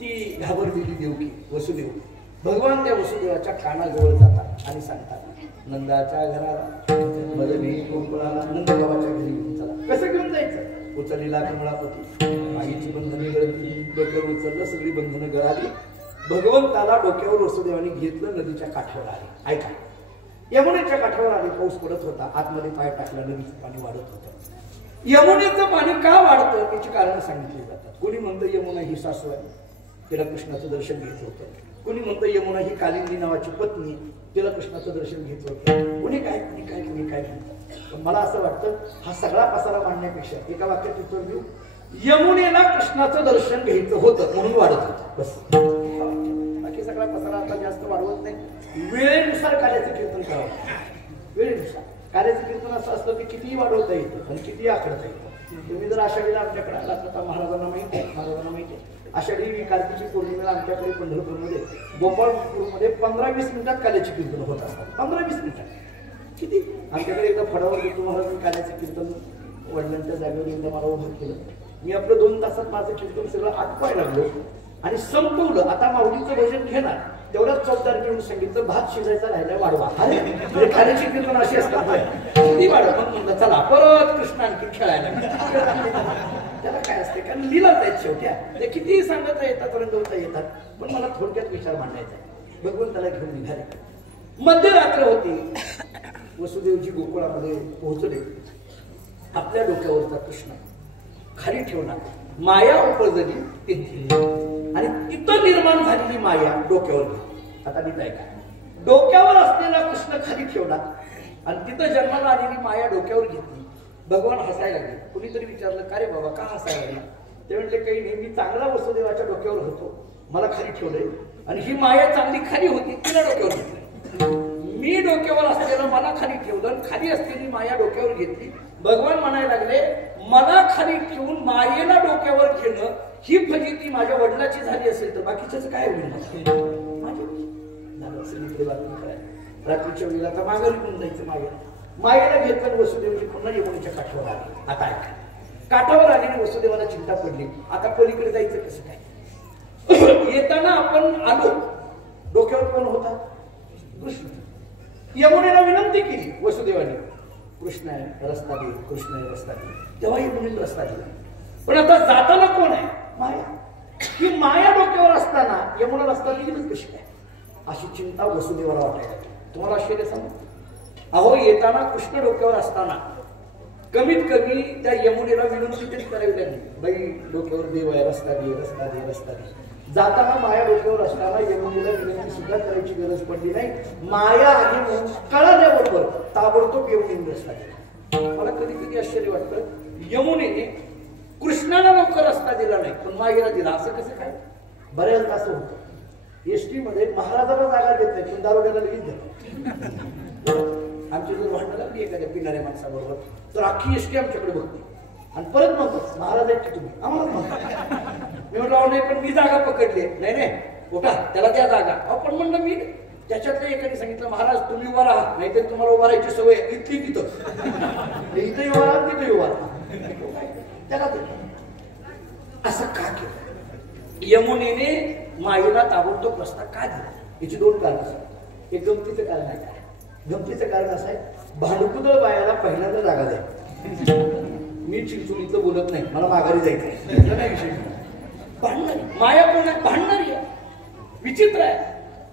ती घाबरलेली देवकी वसुदेव, भगवान त्या वसुदेवाच्या कानाजवळ जातात आणि सांगतात, नंदाच्या घराला मदनी गोकुळाला नंदगावाच्या घरी घेऊन चला. कसं घेऊन जायचं? उचललेला कमळापती, आईची बंधने गळली, डोक्यावर उचललं, सगळी बंधनं गळाली. भगवंताला डोक्यावर वसुदेवाने घेतलं, नदीच्या काठावर आले. ऐका, यमुनेच्या काठावर आले, पाऊस पडत होता, आतमध्ये पाय टाकला, नदीचं पाणी वाढत होतं. यमुनेचं पाणी का वाढतं याची कारण सांगितली जातात. कोणी म्हणतं यमुना ही सासू आहे, तिला कृष्णाचं दर्शन घ्यायचं होतं. कोणी म्हणतं यमुना ही कालिंदी नावाची पत्नी, तिला कृष्णाचं दर्शन घ्यायचं होतं. कोणी काय म्हणतात. मला असं वाटतं हा सगळा पसारा मांडण्यापेक्षा एका वाक्यात उत्तर देऊ, यमुनेला कृष्णाचं दर्शन घ्यायचं होतं म्हणून वाढत होतं, बस. बाकी सगळा पसारा आता जास्त वाढवत नाही. वेळेनुसार कार्याचं कीर्तन करावं. वेळेनुसार कार्याचं कीर्तन असं असतं की कितीही वाढवता येतं आणि कितीही आखडता येतं. तुम्ही जर आषाढीला आमच्याकडे आला तर महाराजांना माहिती आहे, आषाढी कार्तिकी पौर्णिमेला आमच्याकडे पंढरपूरमध्ये गोपाळपूरमध्ये 15-20 मिनिटात काल्याचे कीर्तन होत असतात. 15-20 मिनिटात किती. आमच्याकडे एकदा फडावर देतो महाराज काल्याचं कीर्तन वडिलांच्या जागेवर एकदा मला उभं केलं. मी आपलं 2 तासात माझं कीर्तन सगळं आटपायला लागलो आणि संपवलं. आता माऊलीचं भजन घेणार तेवढ्याच चौदार घेऊन सांगितलं, भात शिजायचा राहिला वाढवा. अरे काल्याची कीर्तन अशी असतात, किती वाढव. मग म्हणलं चला परत कृष्ण आणखी खेळायला. त्याला काय असते, कारण लिलाच आहेत शेवट्या, ते कितीही सांगता येतात, रंगवता येतात. पण मला थोडक्यात विचार मांडायचा आहे. भगवंताला घेऊन निघाले. मध्यरात्र होती. वसुदेवजी गोकुळामध्ये पोहोचले. आपल्या डोक्यावरचा कृष्ण खाली ठेवला. माया उपजली तिथे आणि तिथं निर्माण झालेली माया डोक्यावर घेतली. आता नीट ऐका. डोक्यावर असलेला कृष्ण खाली ठेवला आणि तिथं जन्माला आलेली माया डोक्यावर घेतली. भगवान हसायला लागले. कुणीतरी विचारलं, का रे बाबा, का हसायला लागला? ते म्हटले, काही नाही, मी चांगला वसुदेवाच्या डोक्यावर होतो, मला खाली ठेवलंय, आणि ही माया चांगली खाली होती, तिला डोक्यावर घेतली. मी डोक्यावर असलेलं मला खाली ठेवलं, खाली असलेली माया डोक्यावर घेतली. भगवान म्हणायला लागले, मला खाली ठेवून मायेला डोक्यावर घेणं ही फजिती माझ्या वडिलाची झाली असेल तर बाकीच्याच काय होईल? रात्रीच्या वेळेला आता माघारी घेऊन जायचं. मायेला घेतलं. वसुदेवजी पुन्हा यमुनेच्या काठावर आले. आता ऐका. काठावर आलेली वसुदेवाला चिंता पडली. आता पलीकडे जायचं कसं काय? येताना आपण आलो. डोक्यावर कोण होता? कृष्ण. यमुनेला विनंती केली वसुदेवाने, कृष्ण आहे रस्ता दे, कृष्ण आहे रस्ता दे. तेव्हा यमुनेला रस्ता दिला. पण आता जाताना कोण आहे? माया. ही माया डोक्यावर असताना यमुना रस्ता दिलीच कशी काय? अशी चिंता वसुदेवाला वाटायला. तुम्हाला आश्चर्य सांगू, अहो येताना कृष्ण डोक्यावर असताना कमीत कमी त्या यमुनेला विनंती तरी करावी लागली, बाई डोक्यावर देव आहे, रस्ता दे, रस्ता दे, रस्ता दे. जाताना माया डोक्यावर असताना यमुनेला विनंती सुद्धा करायची गरज पडली नाही. माया आली म्हणून कळाल्याबरोबर ताबडतोब यमुनेने रस्ता दिला. मला कधी कधी आश्चर्य वाटतं, यमुनेने कृष्णाला लवकर रस्ता दिला नाही पण मायेला दिला. असं कसं काय? बऱ्याचदा असं होतं. एसटी मध्ये महाराजाला जागा देत नाही पण दारोड्याला लगेच देतात. आमची जर भांडण लागली एखाद्या पिणाऱ्या माणसाबरोबर तर अख्खी एसटी आमच्याकडे बघते आणि परत म्हणतात, महाराज आहेत की तुम्ही? आम्हाला म्हणतात. मी म्हटलं नाही, पण मी जागा पकडली. नाही नाही उठा, त्याला द्या जागा. आपण म्हणलं मी त्याच्यातल्या एकाने सांगितलं, महाराज तुम्ही उभा राहा, नाहीतर तुम्हाला उभा राहायची सवय इथली तिथं. इथं उभा राहा, तिथं उभा राहा. त्याला असं का केलं? यमुनेने मायेला ताबडतोब रस्ता का दिला? याची दोन कारण असतात. एक गमतीचं कारण आहे. गमतीचं कारण असं आहे, भांडकुदळ बायाला पहिल्यांदा जागा द्या. मी चिंचुलीतलं बोलत नाही, मला माघारी जायचंय नाही विषय. भांडणारी माया कोण आहे? भांडणारी आहे. विचित्र आहे.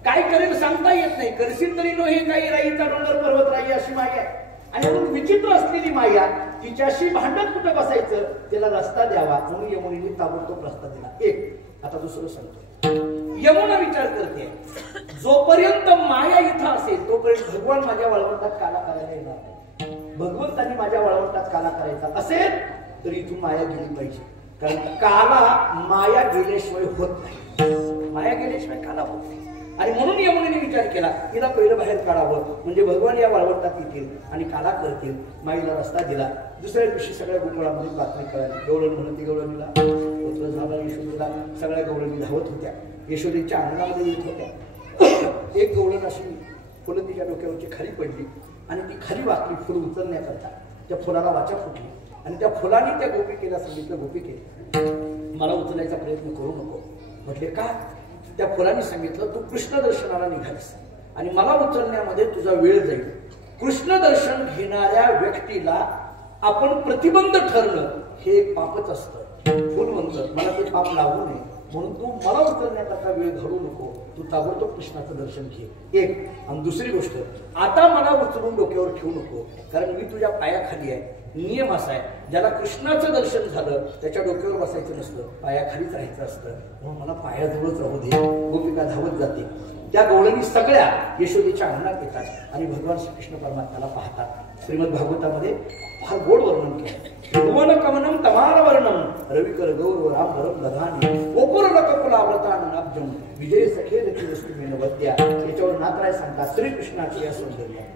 काय करेल सांगता येत नाही. करशील तरी नो हे काही राईचा डोंगर पर्वत राही अशी माया आहे. आणि म्हणून विचित्र असलेली माया, तिच्याशी भांडत कुठं बसायचं, त्याला रस्ता द्यावा म्हणून यमुनेने ताबडतोब रस्ता दिला. एक. आता दुसरं सांगतो. यमुना विचार करते, जोपर्यंत माया इथं असेल तोपर्यंत भगवान माझ्या वाळवंटात काला करायला येणार नाही. भगवंतानी माझ्या वाळवंटात काला करायचा असेल तर इथून माया गेली पाहिजे. कारण काला माया गेल्याशिवाय होत नाही. माया गेल्याशिवाय काला होत नाही. आणि म्हणून यमुनेने विचार केला, तिला पहिलं बाहेर काढावं म्हणजे भगवान या वाळवंटात येतील आणि काला करतील. माईला रस्ता दिला. दुसऱ्या दिवशी सगळ्या गोकुळामध्ये बातमी कळाली. गवळण म्हणून गवळणीला पुत्र झाला. यशोदेला सगळ्या गवळणी धावत होत्या. यशोदेच्या अंगणामध्ये येत होत्या. एक गवळण अशी फुलं तिच्या डोक्यावरची खाली पडली आणि ती खाली वाकली फुल उचलण्याकरता. त्या फुलाला वाचा फुटली आणि त्या फुलाने त्या गोपिकेला सांगितलं, गोपिके मला उचलायचा प्रयत्न करू नको. म्हटले का? त्या फुलाने सांगितलं, तू कृष्ण दर्शनाला निघालीस आणि मला उचलण्यामध्ये तुझा वेळ जाईल. कृष्ण दर्शन घेणाऱ्या व्यक्तीला आपण प्रतिबंध ठरणं हे एक पापच असतं. फुल म्हणतं मला ते पाप लागू नये म्हणून तू मला उचलण्याकरता वेळ घालू नको. तू ताबडतोब कृष्णाचं दर्शन घे. एक. आणि दुसरी गोष्ट, आता मला उचलून डोक्यावर ठेवू नको कारण मी तुझ्या पायाखाली आहे. नियम असा आहे, ज्याला कृष्णाचं दर्शन झालं त्याच्या डोक्यावर बसायचं नसतं, पायाखालीच राहायचं असतं. म्हणून मला पायाजवळच राहू दे. गोपिका धावत जाते. त्या गवळणी सगळ्या यशोदेच्या अंगणात येतात आणि भगवान श्रीकृष्ण परमात्म्याला पाहतात. श्रीमद भागवतामध्ये फार गोड वर्णन केलं. त्रिभुवन कमनम तमाल वर्णम रविकर गौरव रामधरम दधानी ओपुर लककुलाव्रतानब्जम विजय सखे रची वस्तू मेन वद्या. याच्यावर नाथराय सांगतात श्रीकृष्णाचे या सौंदर्य.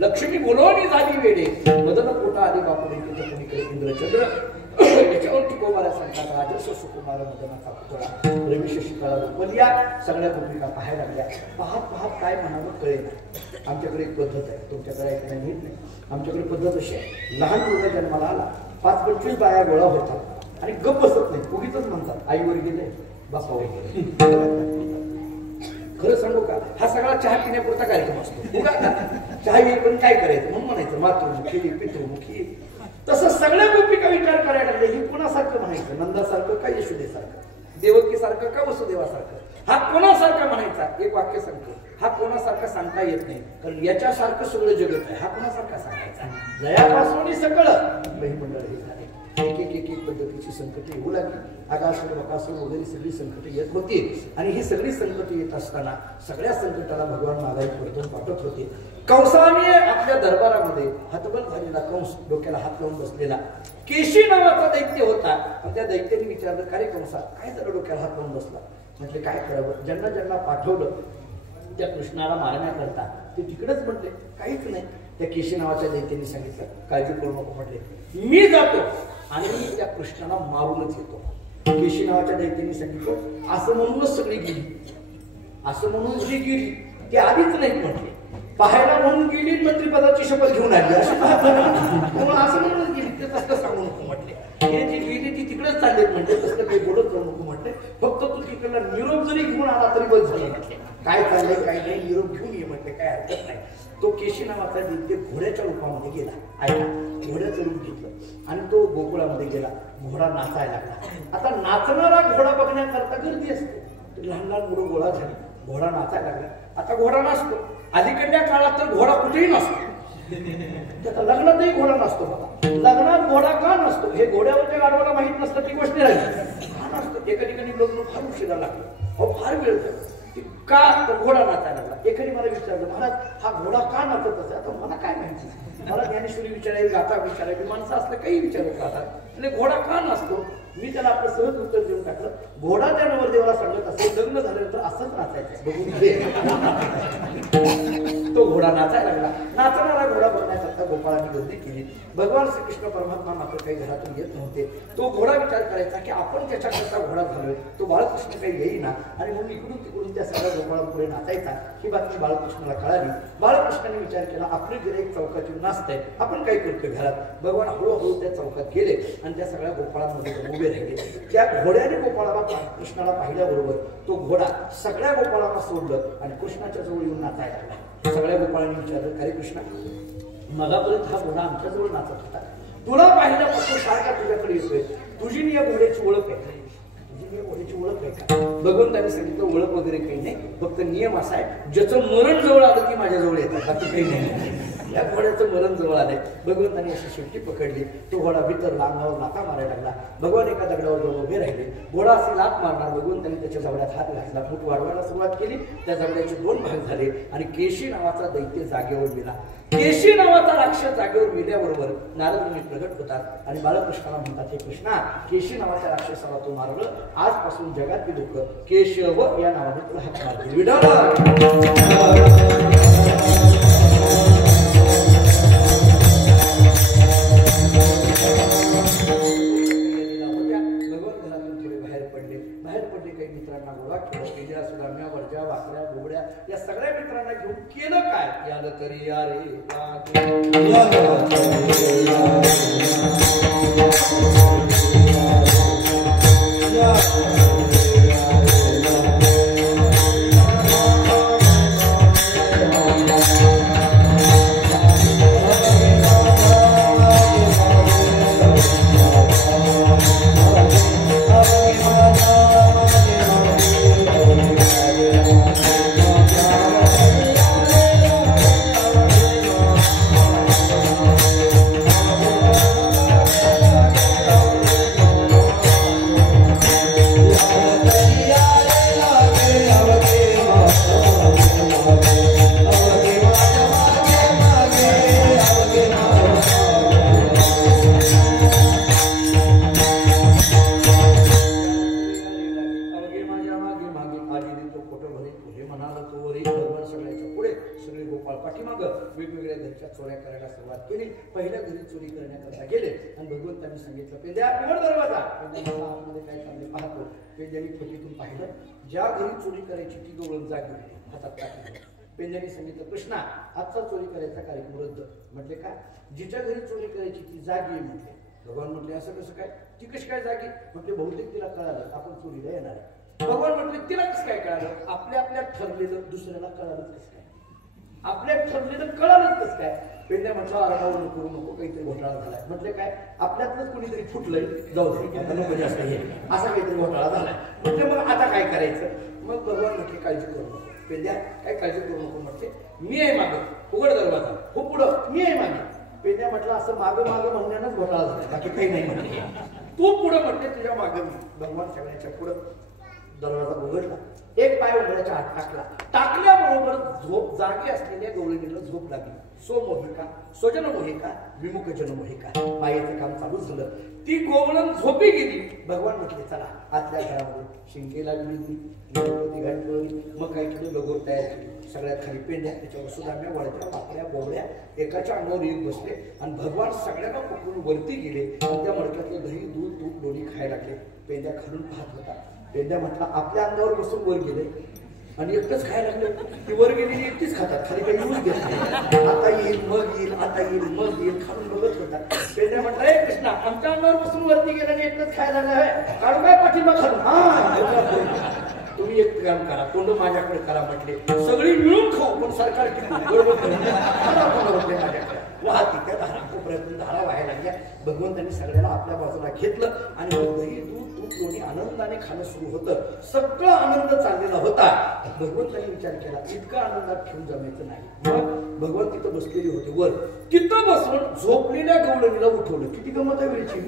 लक्ष्मी बोलवणी झाली वेडे मदन पोटा आली बापुडे कुणीकडे इंद्रचंद्र. याच्यावर टिकोमारा सांगतात राजर्ष सुकुमार मदनाचा पुतळा रवी शशिकाला रुपलिया. सगळ्या गोपिका पाहायला लागल्या. पाहत पाहत काय म्हणावं कळेल. आमच्याकडे एक पद्धत आहे, तुमच्याकडे ऐकण्याला माहित नाही. आमच्याकडे पद्धत अशी आहे, लहान मुलगा जन्माला आला 5-25 बाया गोळा होतात आणि गप बसत नाही. उगीच म्हणतात आईवर गेले बापावर गेले. खरं सांगू का, हा सगळा चहा पिण्यापुरता कार्यक्रम असतो. चहा येईल पण काय करायचं म्हणून म्हणायचं मातृमुखी पितृमुखी. तसं सगळ्या गोपिका विचार करायला लागले, ही कुणासारखं म्हणायचं, नंदासारखं का यशोदेसारखं, देवकीसारखं का वसुदेवासारखं. हा कोणासारखा म्हणायचा, एक वाक्य सांगतो, हा कोणासारखा सांगता येत नाही, कारण याच्यासारखं सगळं जगत आहे, हा कोणासारखा सांगायचा. लयापासून सगळं मंडळ हे झाले. एक पद्धतीची संकटे येऊ लागली. आगासूर बकासूर वगैरे सगळी संकटे येत होती आणि ही सगळी संकटे येत असताना सगळ्या संकटाला भगवान माघारी परतून पाठवत होते. कंसाने आपल्या दरबारामध्ये हतबल झालेला कंस, डोक्याला हात लावून बसलेला केशी नावाचा दैत्य होता. आणि त्या दैत्याने विचारलं, का रे कंसा, काय जरा डोक्याला हात लावून बसला? म्हटले काय करावं, ज्यांना ज्यांना पाठवलं त्या कृष्णाला मारण्याकरता ते तिकडेच म्हटले काहीच नाही. त्या केशी नावाच्या दैत्याने सांगितलं, काळजी करू नको, म्हटले मी जातो आणि मी त्या कृष्णाला मारूनच येतो. केशी नावाच्या दैत्याने सांगितलं, असं म्हणूनच सगळी गेली, असं म्हणून जी गेली ती आधीच नाही म्हटले, पाहायला म्हणून गेली, मंत्रिपदाची शपथ घेऊन आली, असं म्हणूनच गेली, ते तसं सांगू नको म्हटले. हे जी गेली ती तिकडेच चालली म्हणजे तसलं काही बोलत जाऊ नको म्हटले, फक्त तू तिकडला निरोप जरी घेऊन आला तरी बस झालं म्हटले. काय चाललंय काय नाही निरोप घेऊन ये म्हटले, काय हरकत नाही. तो केशी नावाचा दैत्य घोड्याच्या रूपामध्ये गेला. ऐका, घोड्याचं रूप घेतलं आणि तो गोकुळामध्ये गेला. घोडा नाचायला लागला. आता नाचणारा घोडा बघण्याकरता गर्दी असते. लहान लहान मुलं गोळा झाली, घोडा नाचायला लागला. आता घोडा नसतो, अलीकडल्या काळात तर घोडा कुठेही नसतो. त्याचा लग्नातही घोडा नसतो. बघा, लग्नात घोडा का नसतो हे घोड्यावरच्या गाडवाला माहित नसतं, ती गोष्ट राहिली. का नसतं? एका ठिकाणी लग्न फार उशिरा लागलं, अहो फार वेळ का, तर घोडा नाचायला लागला. एखादी मला विचारलं, महाराज हा घोडा का नाचत असे? आता मला काय माहिती, मला ज्ञानेश्वरी विचारावी, गाथा विचारावी, माणसं असलं काही विचारत राहतात. म्हणजे घोडा का नाचतो? मी त्याला आपलं सहज उत्तर देऊन टाकलं, घोडा त्या नवरदेवाला सांगत असेल लग्न झाल्यानंतर असंच नाचायचं बघून घे. तो घोडा नाचायला लागला. नाचणारा घोडा बघण्याकरता गोपाळांनी गर्दी केली. भगवान श्रीकृष्ण परमात्मा मात्र काही घरातून येत नव्हते. तो घोडा विचार करायचा की आपण त्याच्याकरता घोडा झालोय, तो बाळकृष्ण काही येईना, आणि म्हणून इकडून तिकडून त्या सगळ्या गोपाळांपुढे नाचायचा. ही बातमी बाळकृष्णाला कळाली. बाळकृष्णाने विचार केला, आपले गिऱ्हाईक चौकात येऊन नाचतंय, आपण काय करतोय घरात. भगवान हळूहळू त्या चौकात गेले आणि त्या सगळ्या गोपाळांमध्ये उभे राहिले. त्या घोड्याने गोपाळाला कृष्णाला पाहिल्याबरोबर तो घोडा सगळ्या गोपाळांना सोडलं आणि कृष्णाच्या जवळ येऊन नाचायला लागला. सगळ्या गोपाळांनी विचारलं, अरे कृष्णा, मगापर्यंत हा घोडा आमच्या जवळ नाचत होता, तुला पाहिल्यापासून सारखा तुझ्याकडे येतोय, तुझी या घोड्याची ओळख आहे, तुझी या घोड्याची ओळख आहे का? भगवंतांनी सांगितलं, ओळख वगैरे काही नाही, फक्त नियम असा आहे, ज्याचं मरण जवळ आलं की माझ्या जवळ येतात, बाकी काही नाही. या घोड्याचं मरण जवळ आलंय. भगवंतांनी अशी शेपटी पकडली, तो घोडा बितरला, अंगावर लाथा मारायला लागला. भगवान एका दगडावर जाऊन उभे राहिले. घोडा असे लाथ मारणार, भगवंतांनी त्याच्या जवळ्यात हात घातला, फूट वाढवायला सुरुवात केली. त्या जवळ्याचे 2 भाग झाले आणि केशी नावाचा दैत्य जागेवर मेला. केशी नावाचा राक्षस जागेवर मेल्याबरोबर नारद मुनी प्रगट होतात आणि बाळकृष्णाला म्हणतात, हे कृष्णा, केशी नावाच्या राक्षसाला तो मारलं, आजपासून जगातील लोक केशव या नावाने तुला हाक मारतील. मित्रांना गोळा केलं, केल्या सुदाम्या, वर्जा, वाकड्या, गोबड्या या सगळ्या मित्रांना घेऊन केलं काय? याल तरी या रे वेगवेगळ्या घरच्या चोऱ्या करायला सुरुवात केली. पहिल्या घरी चोरी करण्याकरता गेले आणि भगवंतांनी सांगितलं, पेंद्या उघड दरवाजा. आतमध्ये काय चालले पाहतो. पेंद्याने खोलीतून पाहिलं, ज्या घरी चोरी करायची ती दोन जागी हातात टाकली. पेंद्याने सांगितलं, कृष्णा, आजचा चोरी करायचा कार्यक्रम रद्द. म्हटले काय? जिच्या घरी चोरी करायची ती जागी आहे म्हटले. भगवान म्हटले, असं कसं काय? ती कशी काय जागी? म्हटले, बहुतेक तिला कळालं आपण चोरीला येणार आहे. भगवान म्हटले, तिला कसं काय कळालं? आपल्या ठरलेलं दुसऱ्याला कळालं कसं काय? आपल्या ठरलेलं कळालंच कसं काय? पेंड्या म्हटलं, आरडाओरड करू नको, काहीतरी घोटाळा झालाय. म्हटले काय? आपल्यातलंच कोणीतरी फुटलंय, जाऊ दे, नको जास्त हे, असा काहीतरी घोटाळा झालाय. म्हटले, मग आता काय करायचं? मग भगवान म्हटले काळजी करू नको पेंद्या, काय काळजी करू नको म्हटले, मी आहे मागं, उघड दरवाजा, हो पुढं मी आहे मागे. पेंद्या म्हटलं असं मागं मागं म्हणण्यानंच घोटाळा झाला, बाकी काही नाही म्हटले. तू पुढं म्हटले, तुझ्या मागं मी. भगवान सगळ्याच्या पुढं दरवाजा उघडला, एक पाय उघड्याच्या आत टाकला. टाकल्याबरोबर झोप जागी असलेल्या गवळणीला झोप लागली. सोमोहिका स्वजनमोहिका विमुखजनमोहिका पायाचं काम चालू झालं. ती गोवळण झोपी गेली. भगवान म्हटले चला आतल्या घरामध्ये शिंके लागली होती घातली. मग काय केलं, लगोर तयार केली. सगळ्यात खाली पेंड्या, त्याच्यावर सुदाम्या, वळत्या, पाकड्या, बोबड्या एकाच्या अंगावर येऊन बसले आणि भगवान सगळ्यांना पकडून वरती गेले. आणि त्या मडक्यातलं दही, दूध, तूप, लोणी खायला लागले. पेंड्या खालून पाहत होता. पेंड्या म्हटला आपल्या अंगावर बसून वर गेले आणि एकटंच खायला लागले. ती वर गेलेली एकटीच खातात, खाली काही यूज घेत नाही. आता येईल मग येईल, आता येईल मग येईल, खालून बघत होता. पेंड्या म्हटलं हे कृष्णा, आमच्या अंगावर बसून वरती गेला आणि एकटंच खायला लागला, काढू काय पाठिंबा खालून. हा तुम्ही एक काम करा, तोंड माझ्याकडे करा म्हटले. सगळी मिळून खाऊ पण सरकार बरोबर माझ्याकडे वाहती त्या धारा कोपऱ्यातून धारा व्हायला लागल्या. भगवंतांनी सगळ्याला आपल्या बाजूला घेतलं आणि दही, दूध, तूप, लोणी आनंदाने खाणं सुरू होतं. सगळा आनंद चाललेला होता. भगवंतांनी विचार केला इतका आनंदात ठेवून जमायचं नाही. मग भगवान तिथं बसलेली होते वर. तिथं बसून झोपलेल्या गवळणीला उठवलं. किती गमत आहे वेळची,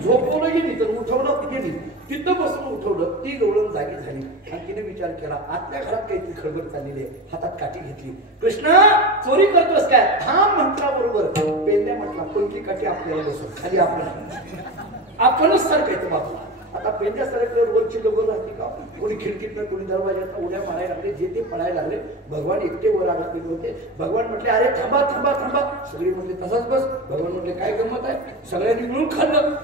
झोपवलं गेली तर उठवलं गेली. तिथं बसून उठवलं, ती गवळण जागी झाली आणि तिने विचार केला आतल्या घरात काहीतरी खडबड चाललेली आहे. हातात काठी घेतली. कृष्णा चोरी करतोस काय, हा मंत्राबरोबर पेंद्या म्हटला कोणती काठी आपल्याला बसव खाली आपणच सरकायचं बाबा. आता पेंद्या सरकल्यावर वरची लोक राहते का, कोणी खिडकीतनं कोणी दरवाज्यात उड्या मारायला लागले, जे ते पळायला लागले. भगवान एकटे वर अडकलेले होते. भगवान म्हटले अरे थांबा थांबा थांबा. सगळे म्हटले तसाच बस. भगवान म्हटले काय गंमत आहे, सगळ्यांनी मिळून खाल्लं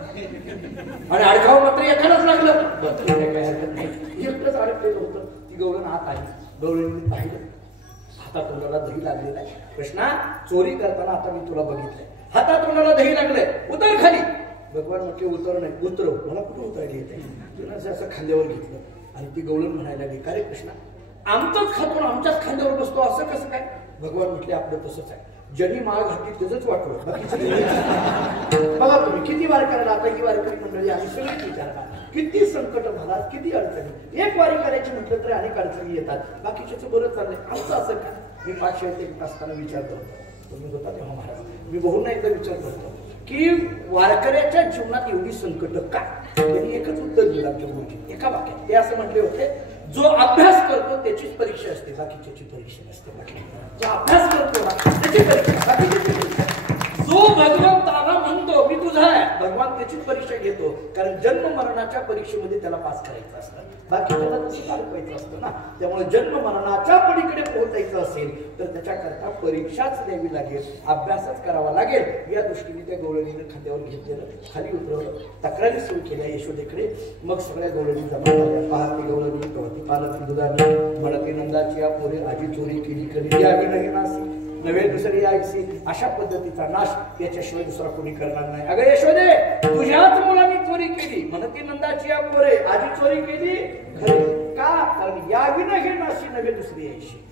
आणि अडकाव मात्र एखादाच लागलं. काय हरकत नाही, एकटंच अडकलेलं होतं. ती गवळण आत आली. गवळणीने पाहिलं हातात तोंडाला दही लागलेला आहे. कृष्णा चोरी करताना आता मी तुला बघितलंय, हातात तोंडाला दही लागलंय, उतर खाली. भगवान म्हटले उतर नाही, उतरव. मला कुठं उतरायला येते. तिनं असं खांद्यावर घेतलं आणि ती गवळण म्हणायला लागली का रे कृष्णा, आमचंच खातो आमच्याच खांद्यावर बसतो असं कसं काय. भगवान म्हटले आपलं तसंच आहे, ज्यांनी माळ घातली त्याच वाटलं, बाकीचं बघा तुम्ही किती वार करायला. आता ही वारकरी मंडळी आम्ही सगळीच विचारता, किती संकट महाराज, किती अडचणी. एक वारी करायची म्हटलं तरी अनेक अडचणी येतात. बाकीच्याचं बरं चाललंय, आमचं असं काय. मी 501 असताना विचारतो, तुम्ही होता तेव्हा महाराज, मी बहुना एकदा विचारत होतो की वारकऱ्याच्या जीवनात एवढी संकट का. त्यांनी एकच उत्तर दिलं आमच्या गुरुजी एका वाक्यात. ते असं म्हटले होते जो अभ्यास करतो त्याचीच परीक्षा असते, बाकीच्याची परीक्षा नसते. जो अभ्यास करतो त्याची परीक्षा, बाकीची परीक्षा. जो भगवंताला म्हणतो मी तुझा आहे, भगवान त्याचीच परीक्षा घेतो. कारण जन्म मरणाच्या परीक्षेमध्ये त्याला पास करायचं असतं, बाकी त्याला तसं दाखवायचं असतं ना. त्यामुळे जन्म मरणाच्या पलीकडे पोहोचायचं असेल तर त्याच्याकरता परीक्षाच द्यावी लागेल, अभ्यासच करावा लागेल. या दृष्टीने त्या गवळणीने खांद्यावर घेतलेलं, खाली उतरवलं, तक्रारी सुरू केल्या यशोदेकडे. मग सगळ्या गवळणी जमा झाल्या. पाहती गवळणी कवती पालती दुधाने म्हणती नंदाची या पोरे आजी चोरी केली कधी यावी नाही नासी नवे दुसरी यायची. अशा पद्धतीचा नाश याच्याशिवाय दुसरा कोणी करणार नाही. अगं यशोदे तुझ्याच मुलांनी चोरी केली, म्हणती नंदाची या पोरे आजी चोरी केली खरी का, कारण यावी नाही नाशी नवे दुसरी यायची.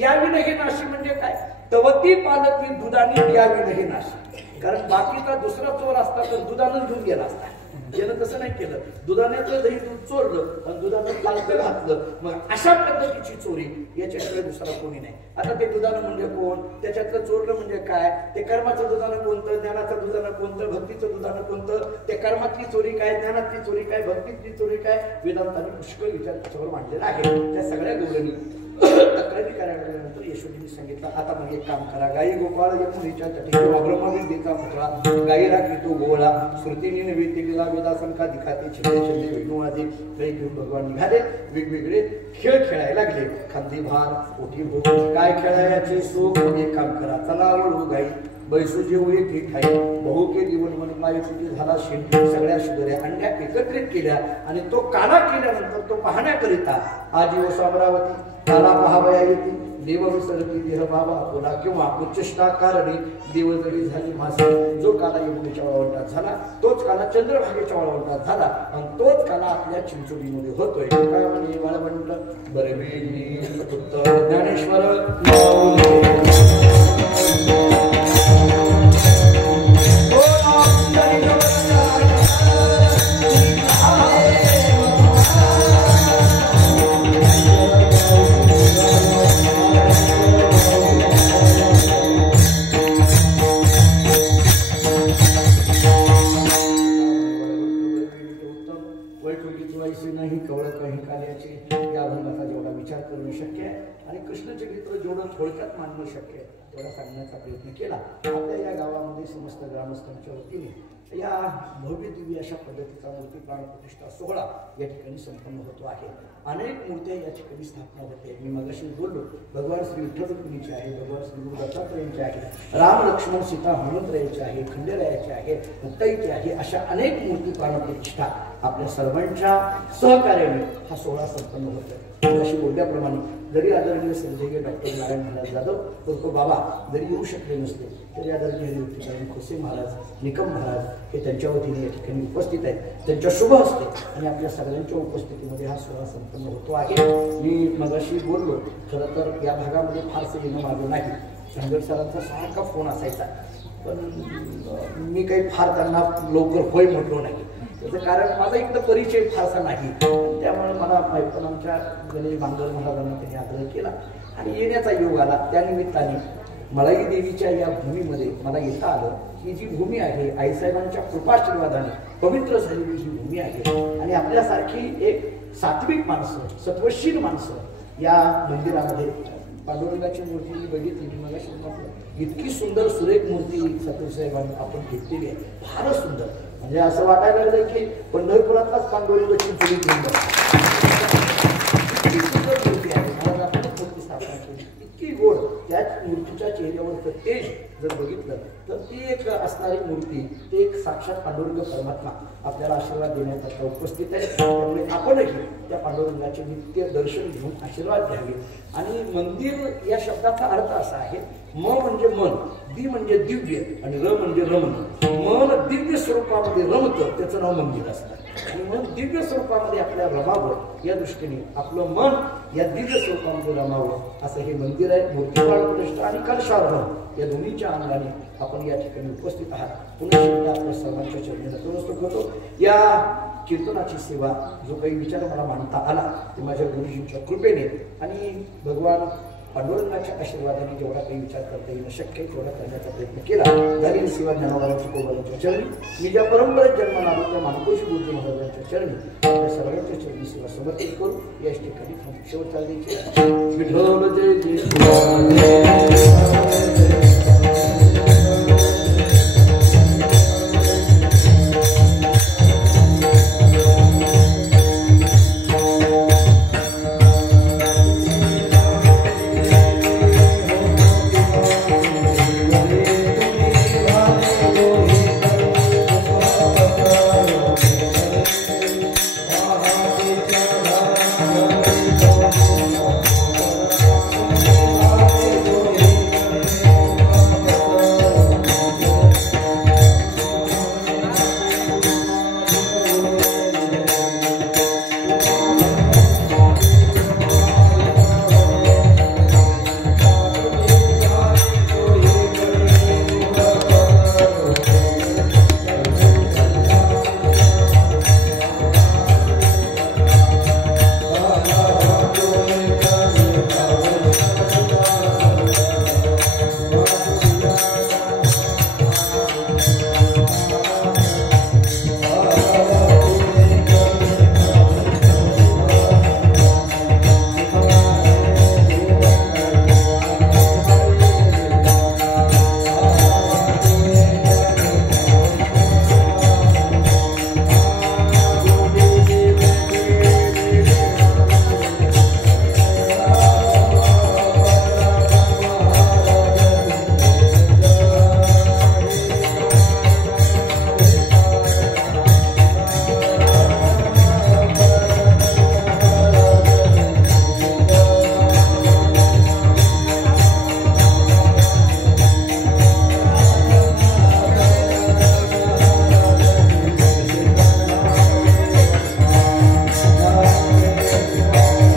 यावी नाही नाशी म्हणजे काय, तवती पालती दुधाने यावी नाही नाशी. कारण बाकीचा दुसरा चोर असता तर दुधानं घेऊन गेला असता. यानं तसं नाही केलं, दुधाण्याचं दही दूध चोरलं आणि दुधानं पालतं घातलं. मग अशा पद्धतीची चोरी याच्याशिवाय दुसरा कोणी नाही. आता ते दुधानं म्हणजे कोण, त्याच्यातलं चोरलं म्हणजे काय, ते कर्माचं दुधानं कोणतं, ज्ञानाचं दुधानं कोणतं, भक्तीचं दुधानं कोणतं, ते कर्मातली चोरी काय, ज्ञानातली चोरी काय, भक्तीतली चोरी काय. वेदांतांनी पुष्कळ विचार त्याच्यावर मांडलेला आहे. त्या सगळ्या गवळणी तक्रारी करायल्यानंतर यशोदीने सांगितलं आता मग एक काम करा, गाई गोपाळ यमुनीच्या तटी ब्रह्मविद्येचा पुतळा गाई राखी तो गोळा श्रुतीने नैवेद्य वेदासंका दिखाते छिंदे छिंदे विष्णुवादी गाई घेऊन भगवान निघाले. वेगवेगळे खेळ खेळायला लागले. खांदी भार ओठी भूक काय खेळायचे सुख. मग एक काम करा चला वळू गाई बैसू जेवू एक ठाई बहु के दिवण म्हणून मायेची झाला शेण. सगळ्या शुगऱ्या अंड्या एकत्रित केल्या आणि तो काना केल्यानंतर तो पाहण्याकरिता आजीव सामरावती काला पहावया येते. देव विसरती देह बाबा कोला किंवा उच्चष्टा कारणी देवजळी झाली मासे. जो काला यमुनेच्या वाळवंटात झाला तोच काला चंद्रभागेच्या वाळवंटात झाला आणि तोच काला आपल्या चिंचोलीमध्ये होतोय. काय म्हणे वाळवंट बरवेली उत्तर ज्ञानेश्वर चरित्र जेवढं थोडक्यात मांडणं शक्य आहे तेवढा सांगण्याचा प्रयत्न केला. आपल्या या गावामध्ये समस्त ग्रामस्थांच्या वतीने या भव्य दिव्य अशा पद्धतीचा मूर्ती प्राण प्रतिष्ठा सोहळा या ठिकाणी संपन्न होतो आहे. अनेक मूर्त्या या ठिकाणी स्थापना होते. मी मगाशी बोललो भगवान श्री विठ्ठल रुक्मिणीचे आहे, भगवान श्री गुरु दत्तात्रयांचे आहे, राम लक्ष्मण सीता हनुमंतरायाचे आहे, खंडेरायाचे आहे, मुक्ताईचे आहे, अशा अनेक मूर्ती प्राण प्रतिष्ठा आपल्या सर्वांच्या सहकार्याने हा सोहळा संपन्न होतो. अशी बोलल्याप्रमाणे जरी आदरणीय संजय डॉक्टर नारायण महाराज जाधव उर्फ बाबा जरी येऊ शकले नसते तरी आदरणीय हरिभक्तीकालीन खोसे महाराज, निकम महाराज हे त्यांच्या वतीने या ठिकाणी उपस्थित आहेत. त्यांच्या शुभ हस्ते आणि आपल्या सगळ्यांच्या उपस्थितीमध्ये हा सोहळा संपन्न होतो आहे. मी मगाशी बोललो, खरं तर या भागामध्ये फारसं येणं माझं नाही. धनगर सरांचा सारखा फोन असायचा, पण मी काही फार त्यांना लवकर होय म्हटलो नाही. त्याचं कारण माझा इकडं परिचय फारसा नाही, त्यामुळे मला पण आमच्या गणेश बांगर महाराजांना त्यांनी आग्रह केला आणि येण्याचा योग आला. त्यानिमित्ताने मलाही देवीच्या या भूमीमध्ये मला येता आलं. ही जी भूमी आहे आईसाहेबांच्या कृपाशीर्वादाने पवित्र झालेली ही भूमी आहे आणि आपल्यासारखी एक सात्विक माणसं, सत्वशील माणसं या मंदिरामध्ये पांडुरंगाची मूर्ती मी बघितली. मी मला म्हटलं इतकी सुंदर सुरेख मूर्ती सतुरसाहेबांनी आपण घेतलेली आहे, फारच सुंदर. म्हणजे असं वाटायला लागलं की पंढरपुरातलाच पांडुरंगाची मूर्ती आहे. मला आपण मूर्ती स्थापना केली, इतकी गोड. त्याच मूर्तीच्या चेहऱ्यावरचं तेज जर बघितलं तर ती एक असणारी मूर्ती, ते एक साक्षात पांडुरंग परमात्मा आपल्याला आशीर्वाद देण्याकरता उपस्थित आहे. त्यामुळे आपणही त्या पांडुरंगाचे नित्य दर्शन घेऊन आशीर्वाद घ्यावे. आणि मंदिर या शब्दाचा अर्थ असा आहे, म म्हणजे मन, दी म्हणजे दिव्य आणि र म्हणजे रमण. मन दिव्य स्वरूपामध्ये रमतं त्याचं नाव मंदिर असतं आणि मन दिव्य स्वरूपामध्ये आपल्या रमावं या दृष्टीने आपलं मन या दिव्य स्वरूपामध्ये रमावं असं हे मंदिर आहे. मूर्तिपाळ प्रतिष्ठा आणि कलशारोहण या दोन्हीच्या अंगाने आपण या ठिकाणी उपस्थित आहात. पुन्हा एकदा आपल्या सर्वांच्या चरणी नतमस्तक होतो. या कीर्तनाची सेवा जो काही विचार मला मांडता आला ते माझ्या गुरुजींच्या कृपेने आणि भगवान पांडुरंगाच्या आशीर्वादाने जेवढा काही विचार करता येईल शक्य तेवढा करण्याचा प्रयत्न केला. झालेली सेवा ज्ञानोबारांच्या कोबालांच्या चरणी, मी ज्या परंपरेत जन्माला आलो त्या मानकोशी गुरुजी महाराजांच्या चरणी आपल्या सर्वांच्या चरणी सेवा समर्पित करू. याच ठिकाणी शेवट चालली.